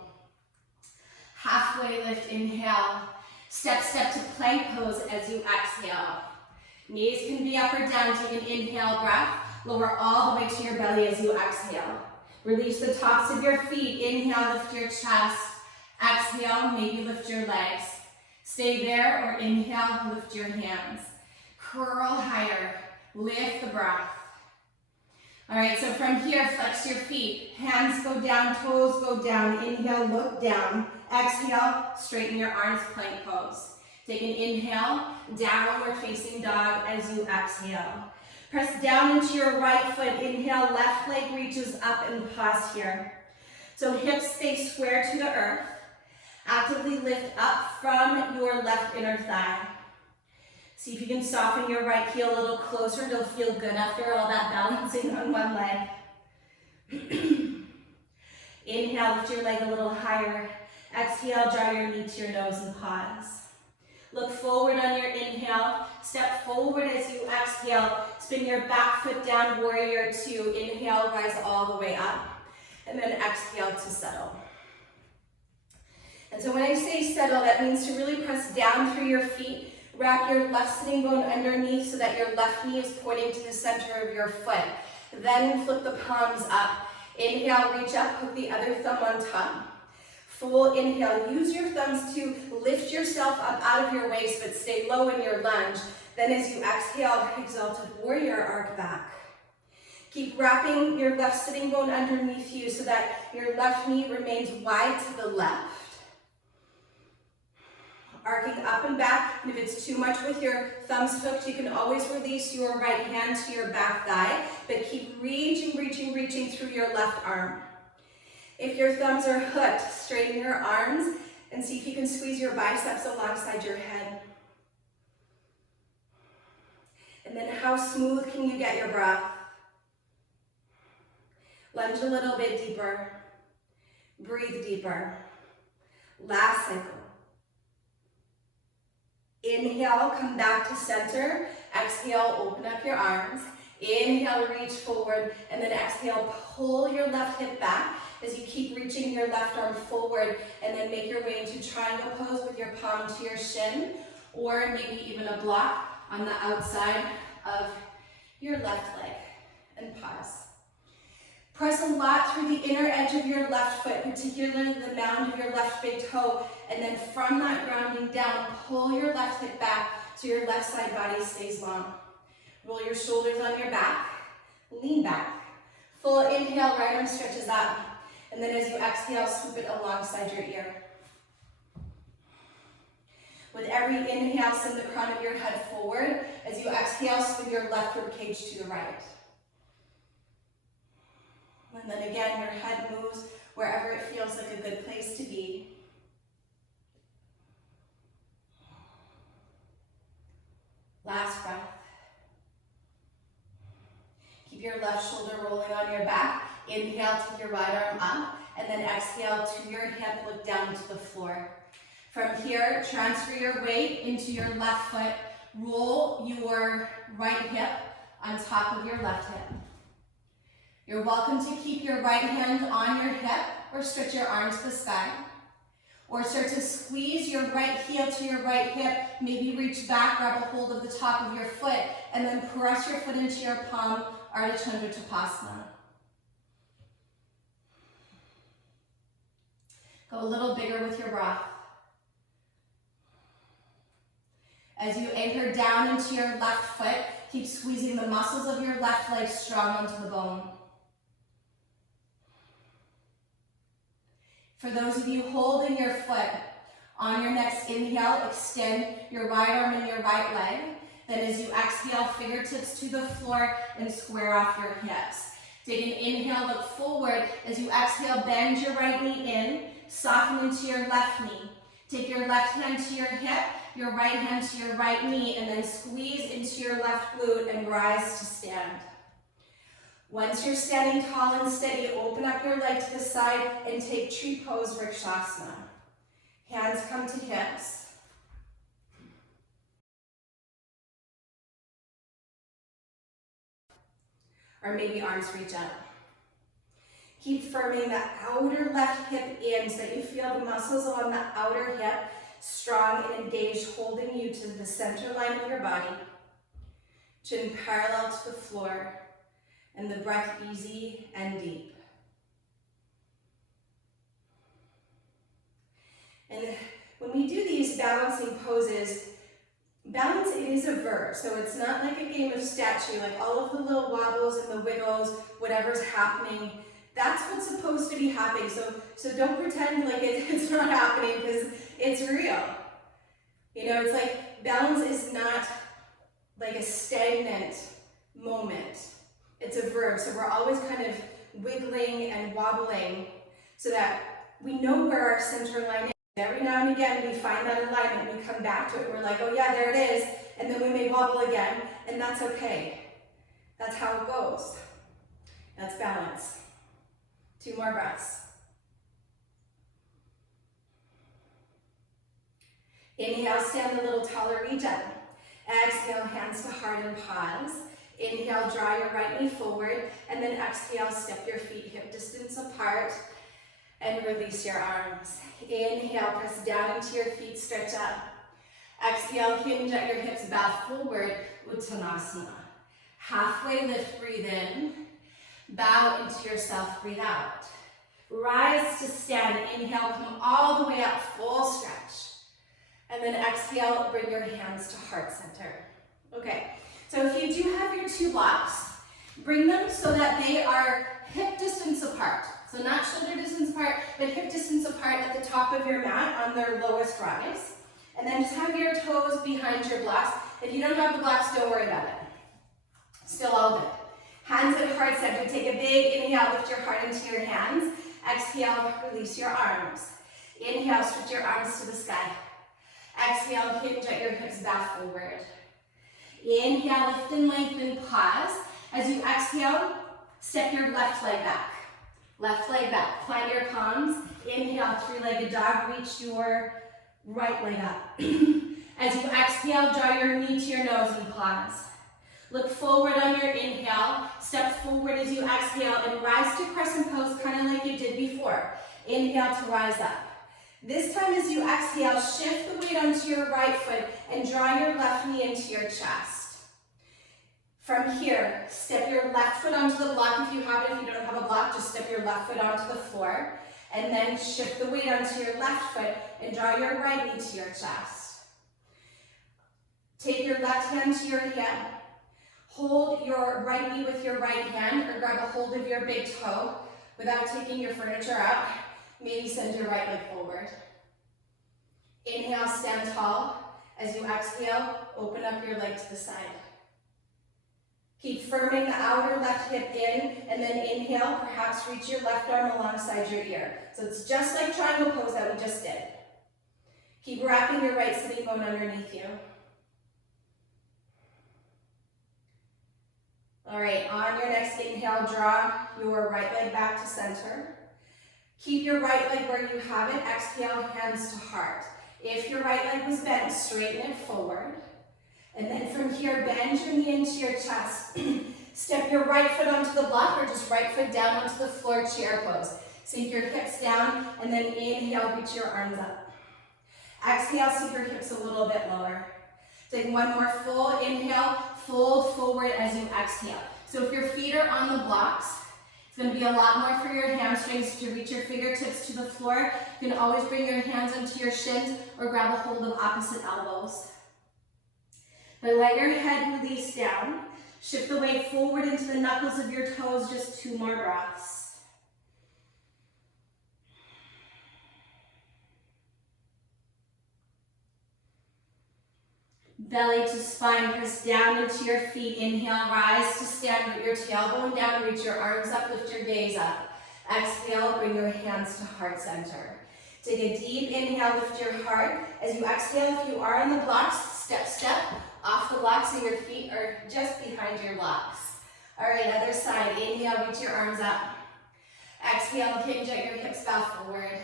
Halfway lift, inhale. Step to plank pose as you exhale. Knees can be up or down. Take an inhale breath. Lower all the way to your belly as you exhale. Release the tops of your feet. Inhale, lift your chest. Exhale, maybe lift your legs. Stay there or inhale, lift your hands. Curl higher, lift the breath. All right, so from here, flex your feet. Hands go down, toes go down. Inhale, look down. Exhale, straighten your arms, plank pose. Take an inhale, downward facing dog as you exhale. Press down into your right foot. Inhale, left leg reaches up and pause here. So hips stay square to the earth. Actively lift up from your left inner thigh. See if you can soften your right heel a little closer. It'll feel good after all that balancing on one leg. Inhale, lift your leg a little higher. Exhale, draw your knee to your nose and pause. Look forward on your inhale. Step forward as you exhale. Spin your back foot down, warrior 2. Inhale, rise all the way up. And then exhale to settle. And so when I say settle, that means to really press down through your feet. Wrap your left sitting bone underneath so that your left knee is pointing to the center of your foot. Then flip the palms up. Inhale, reach up, hook the other thumb on top. Full inhale. Use your thumbs to lift yourself up out of your waist, but stay low in your lunge. Then as you exhale, exalted warrior, arc back. Keep wrapping your left sitting bone underneath you so that your left knee remains wide to the left. Arcing up and back, and if it's too much with your thumbs hooked, you can always release your right hand to your back thigh, but keep reaching through your left arm. If your thumbs are hooked, straighten your arms and see if you can squeeze your biceps alongside your head. And then how smooth can you get your breath? Lunge a little bit deeper. Breathe deeper. Last cycle. Inhale, come back to center. Exhale, open up your arms. Inhale, reach forward, and then exhale, pull your left hip back as you keep reaching your left arm forward, and then make your way into triangle pose with your palm to your shin, or maybe even a block on the outside of your left leg, and pause. Press a lot through the inner edge of your left foot, particularly the mound of your left big toe, and then from that grounding down, pull your left hip back so your left side body stays long. Roll your shoulders on your back, lean back. Full inhale, right arm stretches up, and then as you exhale, swoop it alongside your ear. With every inhale, send the crown of your head forward. As you exhale, spin your left rib cage to the right. And then again, your head moves wherever it feels like a good place to be. Last breath. Keep your left shoulder rolling on your back. Inhale, take your right arm up, and then exhale to your hip, look down to the floor. From here, transfer your weight into your left foot. Roll your right hip on top of your left hip. You're welcome to keep your right hand on your hip or stretch your arm to the sky. Or start to squeeze your right heel to your right hip. Maybe reach back, grab a hold of the top of your foot, and then press your foot into your palm, Ardha Chandra Uttanasana. Go a little bigger with your breath. As you anchor down into your left foot, keep squeezing the muscles of your left leg strong onto the bone. For those of you holding your foot, on your next inhale, extend your right arm and your right leg. Then as you exhale, fingertips to the floor and square off your hips. Take an inhale, look forward. As you exhale, bend your right knee in, soften into your left knee. Take your left hand to your hip, your right hand to your right knee, and then squeeze into your left glute and rise to stand. Once you're standing tall and steady, open up your leg to the side and take tree pose, Vrikshasana. Hands come to hips. Or maybe arms reach up. Keep firming the outer left hip in so that you feel the muscles along the outer hip strong and engaged, holding you to the center line of your body. Chin parallel to the floor. And the breath easy and deep. And when we do these balancing poses, balance, it is a verb, so it's not like a game of statue, like all of the little wobbles and the wiggles, whatever's happening, that's what's supposed to be happening. So don't pretend like it's not happening, because it's real. You know, it's like balance is not like a stagnant moment. It's a verb, so we're always kind of wiggling and wobbling so that we know where our center line is. Every now and again, we find that alignment, we come back to it, we're like, oh yeah, there it is, and then we may wobble again, and that's okay. That's how it goes. That's balance. 2 more breaths. Inhale, stand a little taller, reach up. Exhale, hands to heart and pause. Inhale, draw your right knee forward, and then exhale, step your feet hip distance apart, and release your arms. Inhale, press down into your feet, stretch up. Exhale, hinge at your hips, bow forward, Uttanasana. Halfway lift, breathe in. Bow into yourself, breathe out. Rise to stand. Inhale, come all the way up, full stretch. And then exhale, bring your hands to heart center. Okay. So if you do have your 2 blocks, bring them so that they are hip distance apart. So not shoulder distance apart, but hip distance apart at the top of your mat on their lowest rise. And then just have your toes behind your blocks. If you don't have the blocks, don't worry about it. Still all good. Hands at heart center. Take a big inhale, lift your heart into your hands. Exhale, release your arms. Inhale, stretch your arms to the sky. Exhale, hinge at your hips, bow forward. Inhale, lift and lengthen, pause. As you exhale, step your left leg back. Left leg back, plant your palms. Inhale, 3-legged dog, reach your right leg up. As you exhale, draw your knee to your nose and pause. Look forward on your inhale, step forward as you exhale, and rise to crescent pose, kind of like you did before. Inhale to rise up. This time as you exhale, shift the weight onto your right foot and draw your left knee into your chest. From here, step your left foot onto the block if you have it. If you don't have a block, just step your left foot onto the floor. And then shift the weight onto your left foot and draw your right knee to your chest. Take your left hand to your hip. Hold your right knee with your right hand or grab a hold of your big toe without taking your furniture out. Maybe send your right leg forward. Inhale, stand tall. As you exhale, open up your leg to the side. Keep firming the outer left hip in, and then inhale, perhaps reach your left arm alongside your ear. So it's just like triangle pose that we just did. Keep wrapping your right sitting bone underneath you. All right, on your next inhale, draw your right leg back to center. Keep your right leg where you have it. Exhale, hands to heart. If your right leg was bent, straighten it forward. And then from here, bend your knee into your chest. Step your right foot onto the block or just right foot down onto the floor, chair pose. Sink your hips down and then inhale, reach your arms up. Exhale, sink your hips a little bit lower. Take one more full inhale, fold forward as you exhale. So if your feet are on the blocks, it's going to be a lot more for your hamstrings to reach your fingertips to the floor. You can always bring your hands onto your shins or grab a hold of opposite elbows. But let your head release down. Shift the weight forward into the knuckles of your toes, just 2 more breaths. Belly to spine, press down into your feet. Inhale, rise to stand, root your tailbone down, reach your arms up, lift your gaze up. Exhale, bring your hands to heart center. Take a deep inhale, lift your heart. As you exhale, if you are on the blocks, step off the blocks so your feet are just behind your blocks. All right, other side. Inhale, reach your arms up. Exhale, hinge at your hips, bow forward.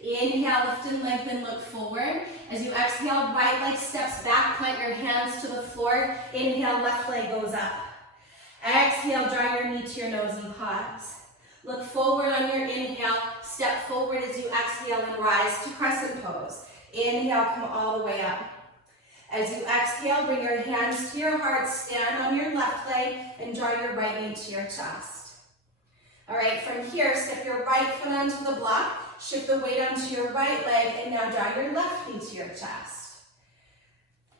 Inhale, lift and lengthen, look forward. As you exhale, right leg steps back, plant your hands to the floor. Inhale, left leg goes up. Exhale, draw your knee to your nose and pause. Look forward on your inhale, step forward as you exhale and rise to crescent pose. Inhale, come all the way up. As you exhale, bring your hands to your heart, stand on your left leg, and draw your right knee to your chest. All right, from here, step your right foot onto the block, shift the weight onto your right leg, and now draw your left knee to your chest.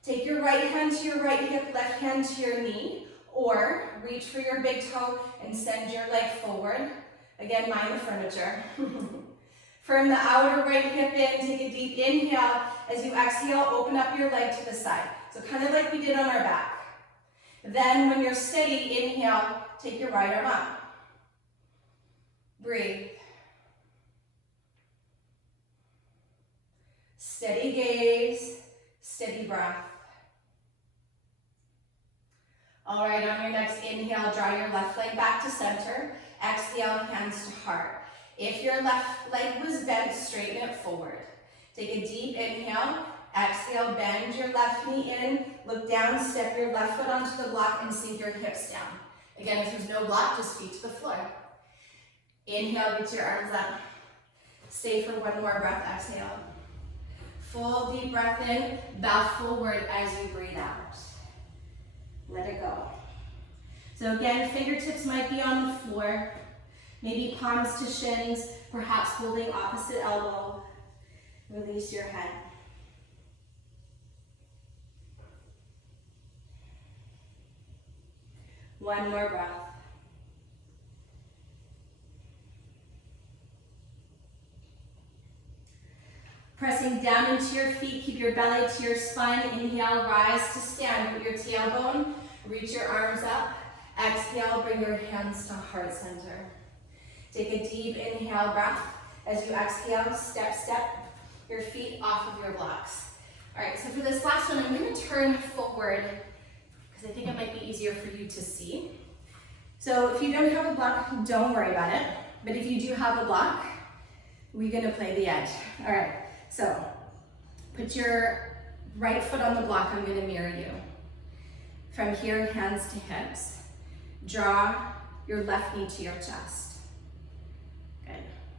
Take your right hand to your right hip, left hand to your knee, or reach for your big toe and send your leg forward. Again, mind the furniture. Firm the outer right hip in, take a deep inhale. As you exhale, open up your leg to the side. So kind of like we did on our back. Then when you're steady, inhale, take your right arm up. Breathe. Steady gaze, steady breath. All right, on your next inhale, draw your left leg back to center. Exhale, hands to heart. If your left leg was bent, straighten it forward. Take a deep inhale. Exhale, bend your left knee in. Look down, step your left foot onto the block and sink your hips down. Again, if there's no block, just feet to the floor. Inhale, reach your arms up. Stay for one more breath, exhale. Full deep breath in, bow forward as you breathe out. Let it go. So again, fingertips might be on the floor, maybe palms to shins, perhaps holding opposite elbow. Release your head. One more breath. Pressing down into your feet, keep your belly to your spine. Inhale, rise to stand with your tailbone. Reach your arms up. Exhale, bring your hands to heart center. Take a deep inhale breath. As you exhale, step your feet off of your blocks. All right, so for this last one, I'm going to turn forward because I think it might be easier for you to see. So if you don't have a block, don't worry about it. But if you do have a block, we're going to play the edge. All right, so put your right foot on the block. I'm going to mirror you. From here, hands to hips. Draw your left knee to your chest. Good.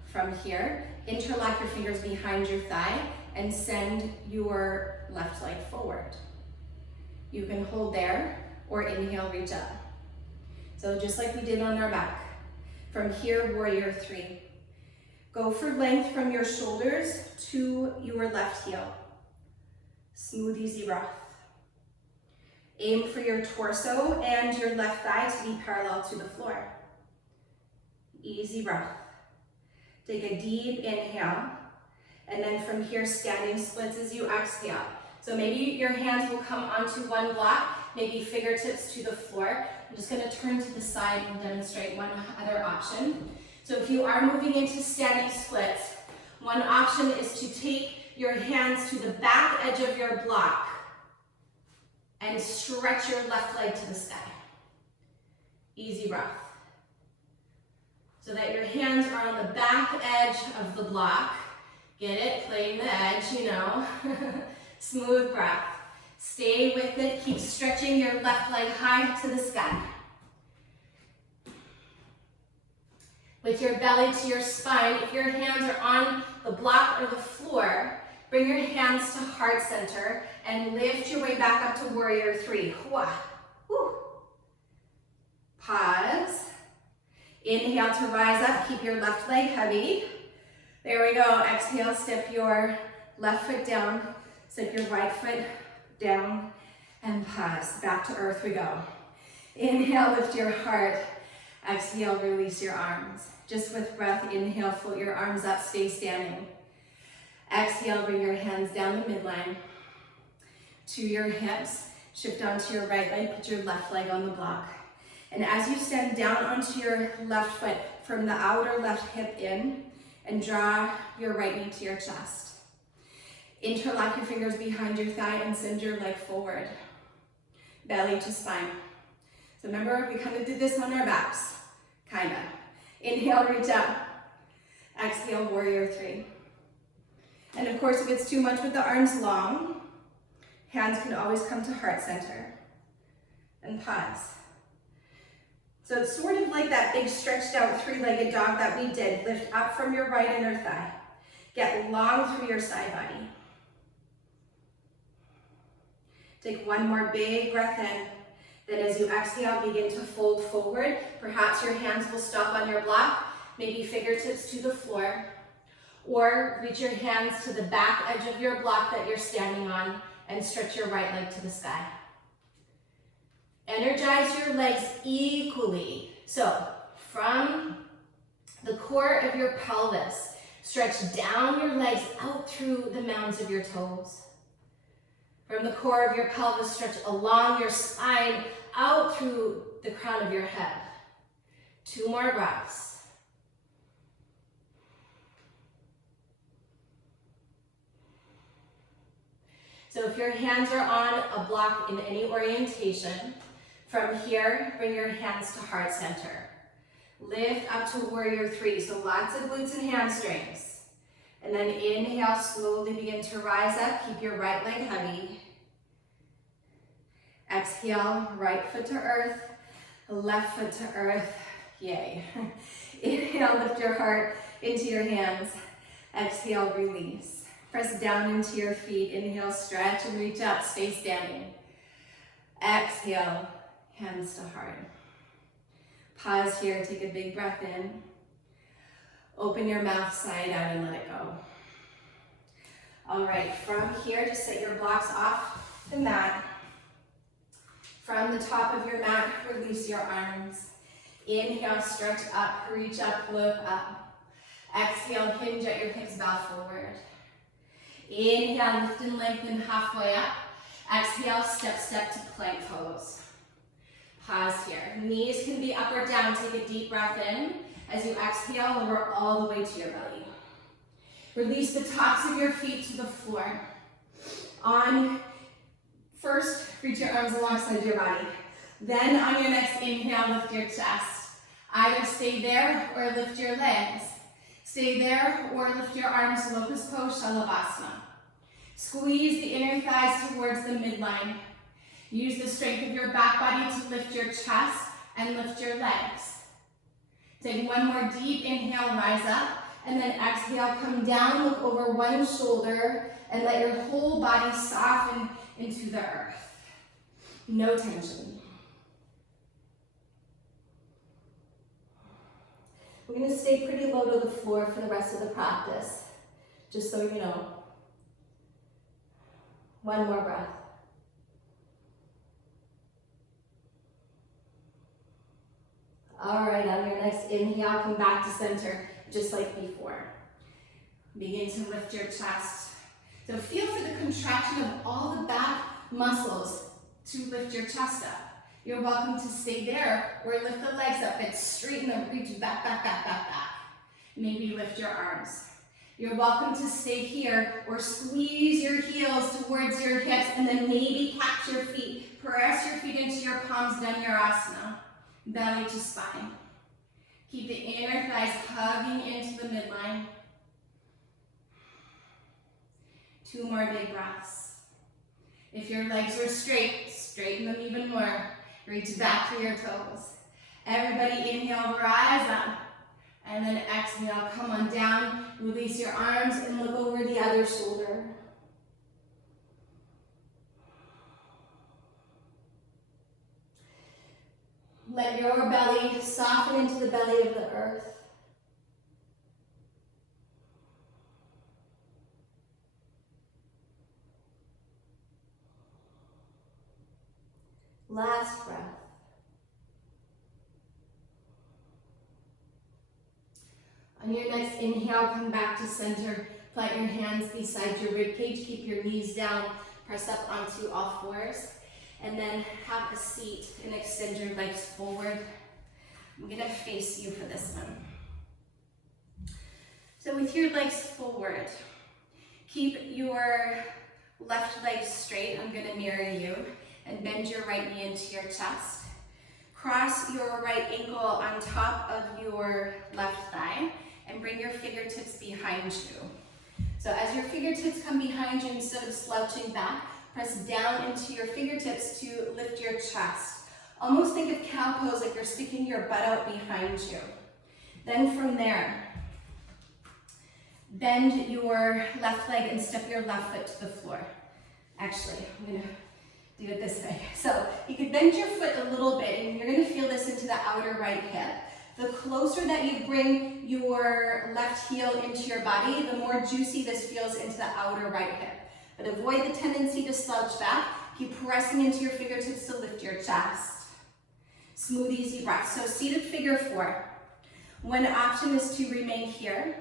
From here, interlock your fingers behind your thigh and send your left leg forward. You can hold there or inhale, reach up. So just like we did on our back. From here, warrior three. Go for length from your shoulders to your left heel. Smooth, easy breath. Aim for your torso and your left thigh to be parallel to the floor. Easy breath. Take a deep inhale, and then from here, standing splits as you exhale. So maybe your hands will come onto one block, maybe fingertips to the floor. I'm just gonna turn to the side and demonstrate one other option. So if you are moving into standing splits, one option is to take your hands to the back edge of your block and stretch your left leg to the sky. Easy breath. So that your hands are on the back edge of the block. Get it? Playing the edge, you know. Smooth breath. Stay with it. Keep stretching your left leg high to the sky. With your belly to your spine, if your hands are on the block or the floor, bring your hands to heart center and lift your way back up to warrior three. Hua. Woo. Pause. Inhale to rise up. Keep your left leg heavy. There we go. Exhale, step your left foot down. Step your right foot down and pause. Back to earth we go. Inhale, lift your heart. Exhale, release your arms. Just with breath, inhale, float your arms up, stay standing. Exhale, bring your hands down the midline to your hips. Shift onto your right leg, put your left leg on the block. And as you stand down onto your left foot, from the outer left hip in, and draw your right knee to your chest. Interlock your fingers behind your thigh and send your leg forward. Belly to spine. So remember, we kind of did this on our backs. Kinda. Inhale, reach up. Exhale, warrior three. And of course, if it's too much with the arms long, hands can always come to heart center. And pause. So it's sort of like that big stretched out three-legged dog that we did. Lift up from your right inner thigh. Get long through your side body. Take one more big breath in. Then as you exhale, begin to fold forward. Perhaps your hands will stop on your block, maybe fingertips to the floor, or reach your hands to the back edge of your block that you're standing on and stretch your right leg to the sky. Energize your legs equally. So from the core of your pelvis, stretch down your legs out through the mounds of your toes. From the core of your pelvis, stretch along your spine out through the crown of your head. 2 more breaths. So if your hands are on a block in any orientation, from here, bring your hands to heart center. Lift up to warrior three, so lots of glutes and hamstrings. And then inhale, slowly begin to rise up. Keep your right leg heavy. Exhale, right foot to earth, left foot to earth. Yay. Inhale, lift your heart into your hands. Exhale, release. Press down into your feet. Inhale, stretch and reach up. Stay standing. Exhale, hands to heart. Pause here, take a big breath in. Open your mouth side out and let it go. All right, from here, just set your blocks off the mat. From the top of your mat, release your arms. Inhale, stretch up, reach up, look up. Exhale, hinge at your hips, bow forward. Inhale, lift and lengthen halfway up. Exhale, step to plank pose. Pause here. Knees can be up or down. Take a deep breath in. As you exhale, lower all the way to your belly. Release the tops of your feet to the floor. First, reach your arms alongside your body. Then on your next inhale, lift your chest. Either stay there or lift your legs. Stay there or lift your arms, locust pose, shalabhasana. Squeeze the inner thighs towards the midline. Use the strength of your back body to lift your chest and lift your legs. Take one more deep inhale, rise up, and then exhale, come down, look over one shoulder, and let your whole body soften into the earth. No tension. We're going to stay pretty low to the floor for the rest of the practice, just so you know. One more breath. All right, on your next inhale, come back to center, just like before. Begin to lift your chest. So feel for the contraction of all the back muscles to lift your chest up. You're welcome to stay there or lift the legs up and straighten them, reach back, back, back, back, back. Maybe lift your arms. You're welcome to stay here or squeeze your heels towards your hips and then maybe catch your feet. Press your feet into your palms, Dhanurasana. Belly to spine. Keep the inner thighs hugging into the midline. 2 more big breaths. If your legs are straight, straighten them even more. Reach back to your toes. Everybody inhale, rise up. And then exhale, come on down. Release your arms and look over the other shoulder. Let your belly soften into the belly of the earth. Last breath. On your next inhale, come back to center. Plant your hands beside your rib cage. Keep your knees down. Press up onto all fours. And then have a seat and extend your legs forward. I'm gonna face you for this one. So with your legs forward, keep your left leg straight. I'm gonna mirror you and bend your right knee into your chest. Cross your right ankle on top of your left thigh and bring your fingertips behind you. So as your fingertips come behind you, instead of slouching back, press down into your fingertips to lift your chest. Almost think of cow pose, like you're sticking your butt out behind you. Then from there, bend your left leg and step your left foot to the floor. Actually, I'm gonna do it this way. So you can bend your foot a little bit and you're gonna feel this into the outer right hip. The closer that you bring your left heel into your body, the more juicy this feels into the outer right hip. But avoid the tendency to slouch back. Keep pressing into your fingertips to lift your chest. Smooth, easy breath. So seated figure 4. One option is to remain here.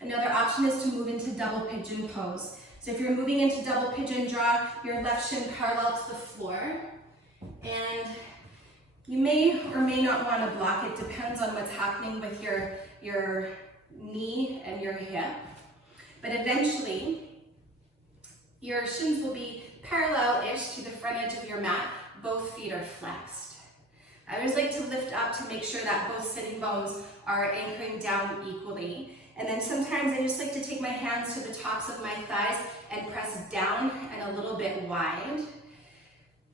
Another option is to move into double pigeon pose. So if you're moving into double pigeon, draw your left shin parallel to the floor. And you may or may not want to block. It depends on what's happening with your knee and your hip. But eventually, your shins will be parallel-ish to the front edge of your mat. Both feet are flexed. I always like to lift up to make sure that both sitting bones are anchoring down equally. And then sometimes I just like to take my hands to the tops of my thighs and press down and a little bit wide.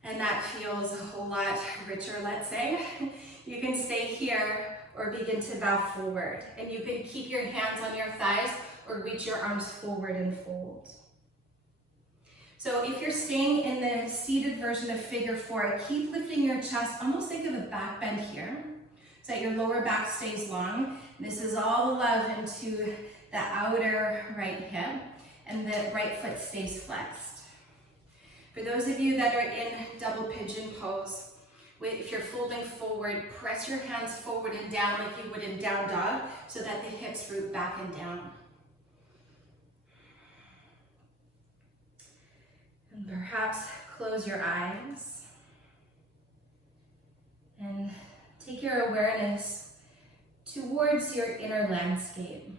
And that feels a whole lot richer, let's say. You can stay here or begin to bow forward. And you can keep your hands on your thighs or reach your arms forward and fold. So if you're staying in the seated version of figure 4, keep lifting your chest. Almost think of a back bend here, so that your lower back stays long. This is all the love into the outer right hip, and the right foot stays flexed. For those of you that are in double pigeon pose, if you're folding forward, press your hands forward and down like you would in down dog, so that the hips root back and down. And perhaps close your eyes and take your awareness towards your inner landscape.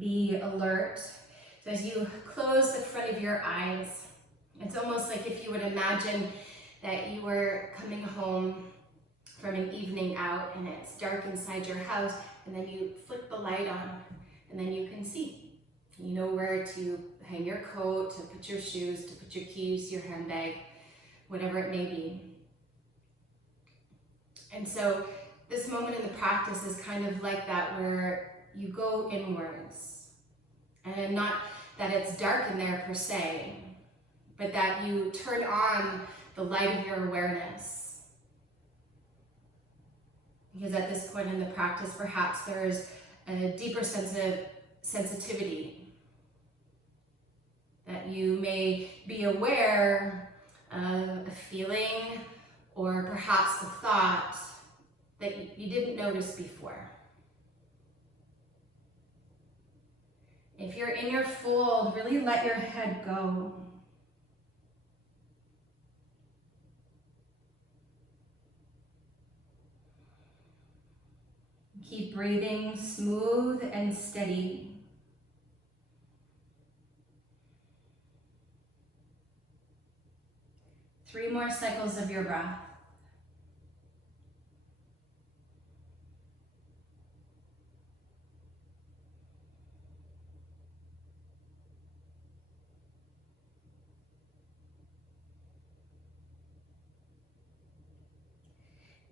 Be alert. So as you close the front of your eyes, it's almost like if you would imagine that you were coming home from an evening out and it's dark inside your house, and then you flick the light on and then you can see. You know where to hang your coat, to put your shoes, to put your keys, your handbag, whatever it may be. And so this moment in the practice is kind of like that, where you go inwards. And not that it's dark in there per se, but that you turn on the light of your awareness because at this point in the practice, perhaps there's a deeper sense of sensitivity that you may be aware of a feeling or perhaps a thought that you didn't notice before. If you're in your fold, really let your head go. Keep breathing smooth and steady. Three more cycles of your breath.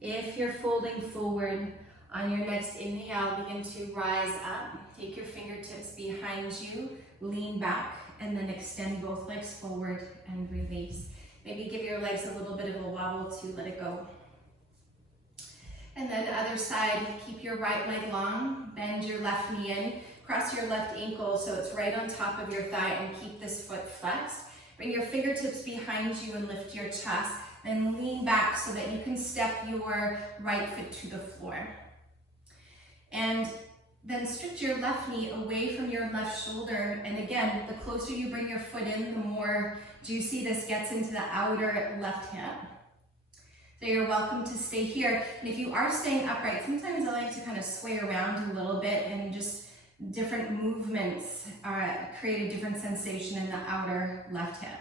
If you're folding forward, on your next inhale, begin to rise up. Take your fingertips behind you, lean back, and then extend both legs forward and release. Maybe give your legs a little bit of a wobble to let it go. And then the other side, keep your right leg long, bend your left knee in, cross your left ankle so it's right on top of your thigh, and keep this foot flexed. Bring your fingertips behind you and lift your chest, then lean back so that you can step your right foot to the floor. And then stretch your left knee away from your left shoulder. And again, the closer you bring your foot in, the more juicy this gets into the outer left hip. So you're welcome to stay here. And if you are staying upright, sometimes I like to kind of sway around a little bit, and just different movements create a different sensation in the outer left hip.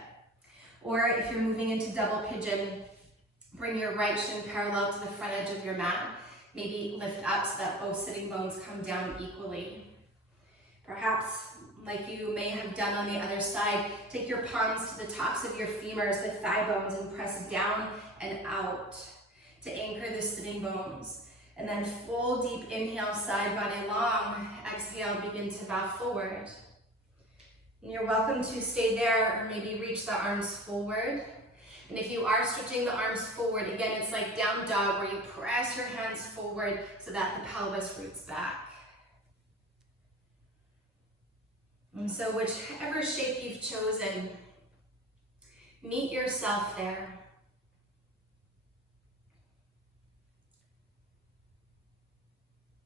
Or if you're moving into double pigeon, bring your right shin parallel to the front edge of your mat. Maybe lift up so that both sitting bones come down equally. Perhaps, like you may have done on the other side, take your palms to the tops of your femurs, the thigh bones, and press down and out to anchor the sitting bones. And then full deep inhale, side body long. Exhale, begin to bow forward. And you're welcome to stay there, or maybe reach the arms forward. And if you are stretching the arms forward, again, it's like down dog, where you press your hands forward so that the pelvis roots back. And so whichever shape you've chosen, meet yourself there.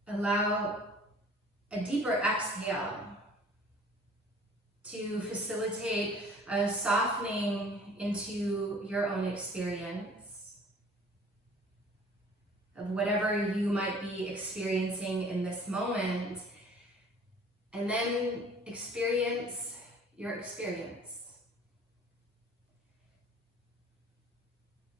Allow a deeper exhale to facilitate a softening into your own experience of whatever you might be experiencing in this moment, and then experience your experience.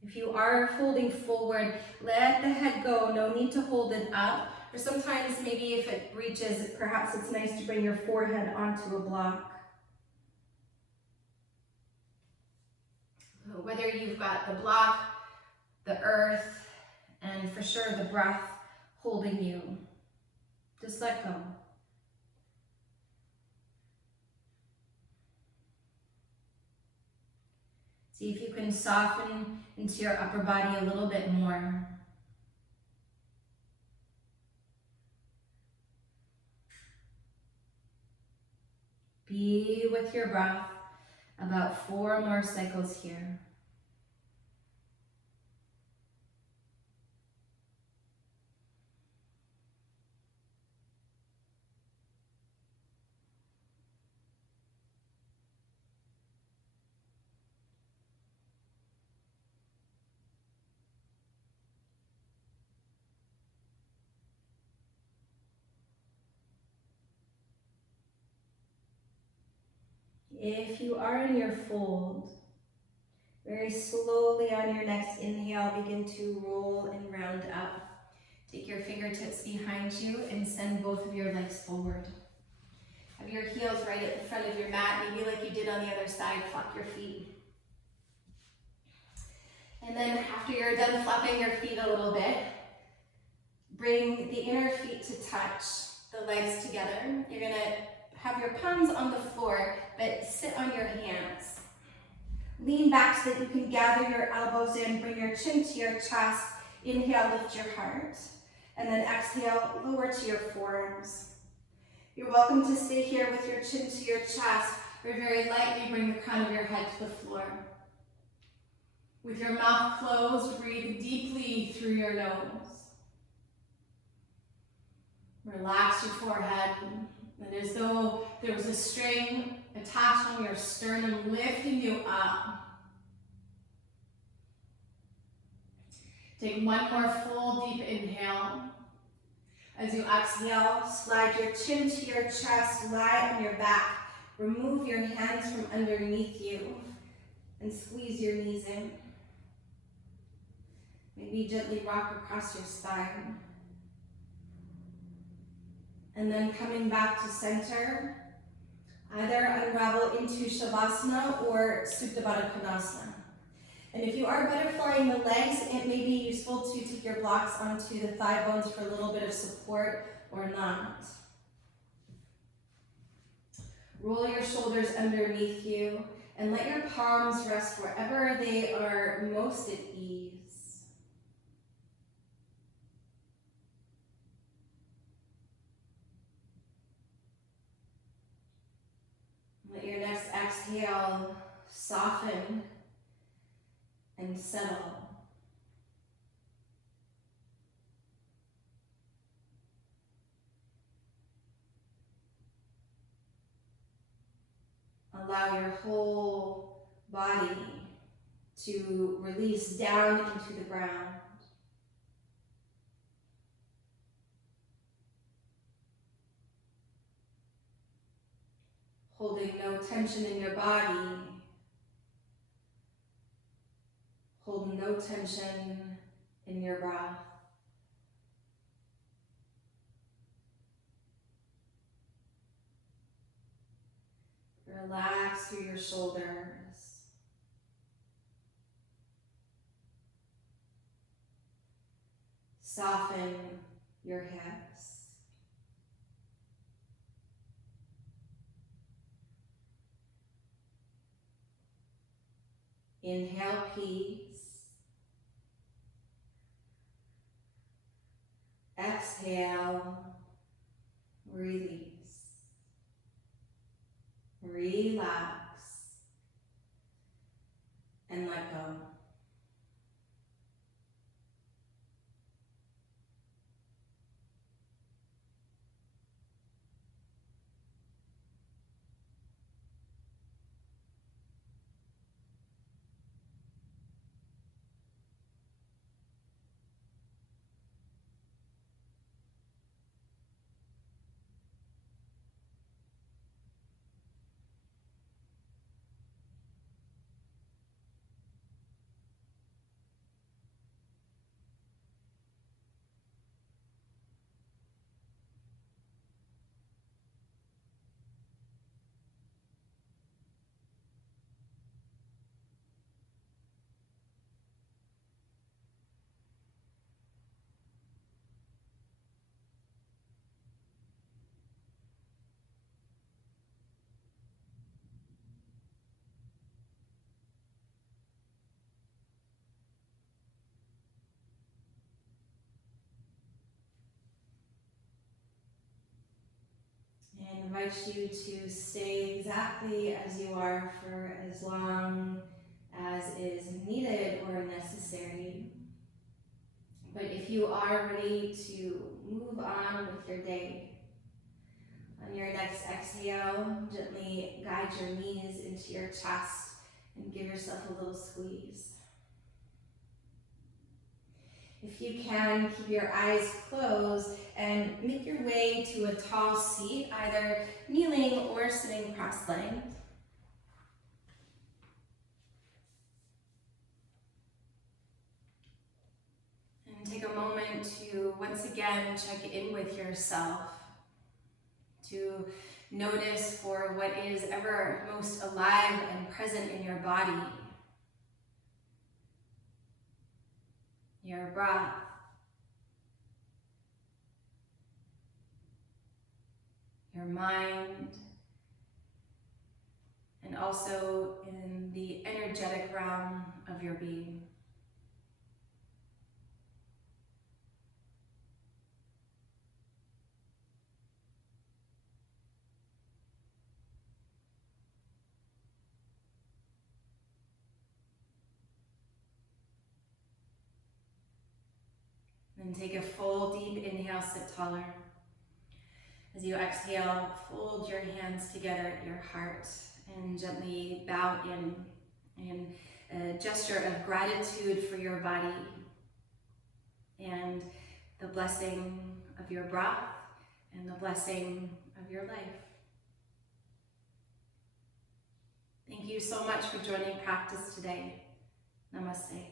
If you are folding forward, let the head go. No need to hold it up. Or sometimes maybe if it reaches, perhaps it's nice to bring your forehead onto a block. Whether you've got the block, the earth, and for sure the breath holding you, just let go. See if you can soften into your upper body a little bit more. Be with your breath. About 4 more cycles here. If you are in your fold, very slowly on your next inhale, begin to roll and round up. Take your fingertips behind you and send both of your legs forward. Have your heels right at the front of your mat, maybe like you did on the other side, flop your feet. And then after you're done flopping your feet a little bit, bring the inner feet to touch the legs together. You're gonna have your palms on the floor, but sit on your hands. Lean back so that you can gather your elbows in, bring your chin to your chest. Inhale, lift your heart. exhale, lower to your forearms. You're welcome to stay here with your chin to your chest, or very lightly bring the crown of your head to the floor. With your mouth closed, breathe deeply through your nose. Relax your forehead, and as though there was a string attached on your sternum, lifting you up. Take one more full deep inhale. As you exhale, slide your chin to your chest, lie on your back. Remove your hands from underneath you and squeeze your knees in. Maybe gently rock across your spine. And then coming back to center, either unravel into Shavasana or Supta Baddha Konasana. And if you are butterflying the legs, it may be useful to take your blocks onto the thigh bones for a little bit of support or not. Roll your shoulders underneath you and let your palms rest wherever they are most at ease. Let your next exhale soften and settle. Allow your whole body to release down into the ground. Holding no tension in your body. Hold no tension in your breath. Relax through your shoulders. Soften your hips. Inhale, peace. Exhale, release. Relax and let go. And invite you to stay exactly as you are for as long as is needed or necessary. But if you are ready to move on with your day, on your next exhale, gently guide your knees into your chest and give yourself a little squeeze. If you can, keep your eyes closed and make your way to a tall seat, either kneeling or sitting cross-legged. And take a moment to once again check in with yourself, to notice for what is ever most alive and present in your body. Your breath, your mind, and also in the energetic realm of your being. And take a full deep inhale, sit taller. As you exhale, fold your hands together at your heart and gently bow in a gesture of gratitude for your body and the blessing of your breath and the blessing of your life. Thank you so much for joining practice today. Namaste.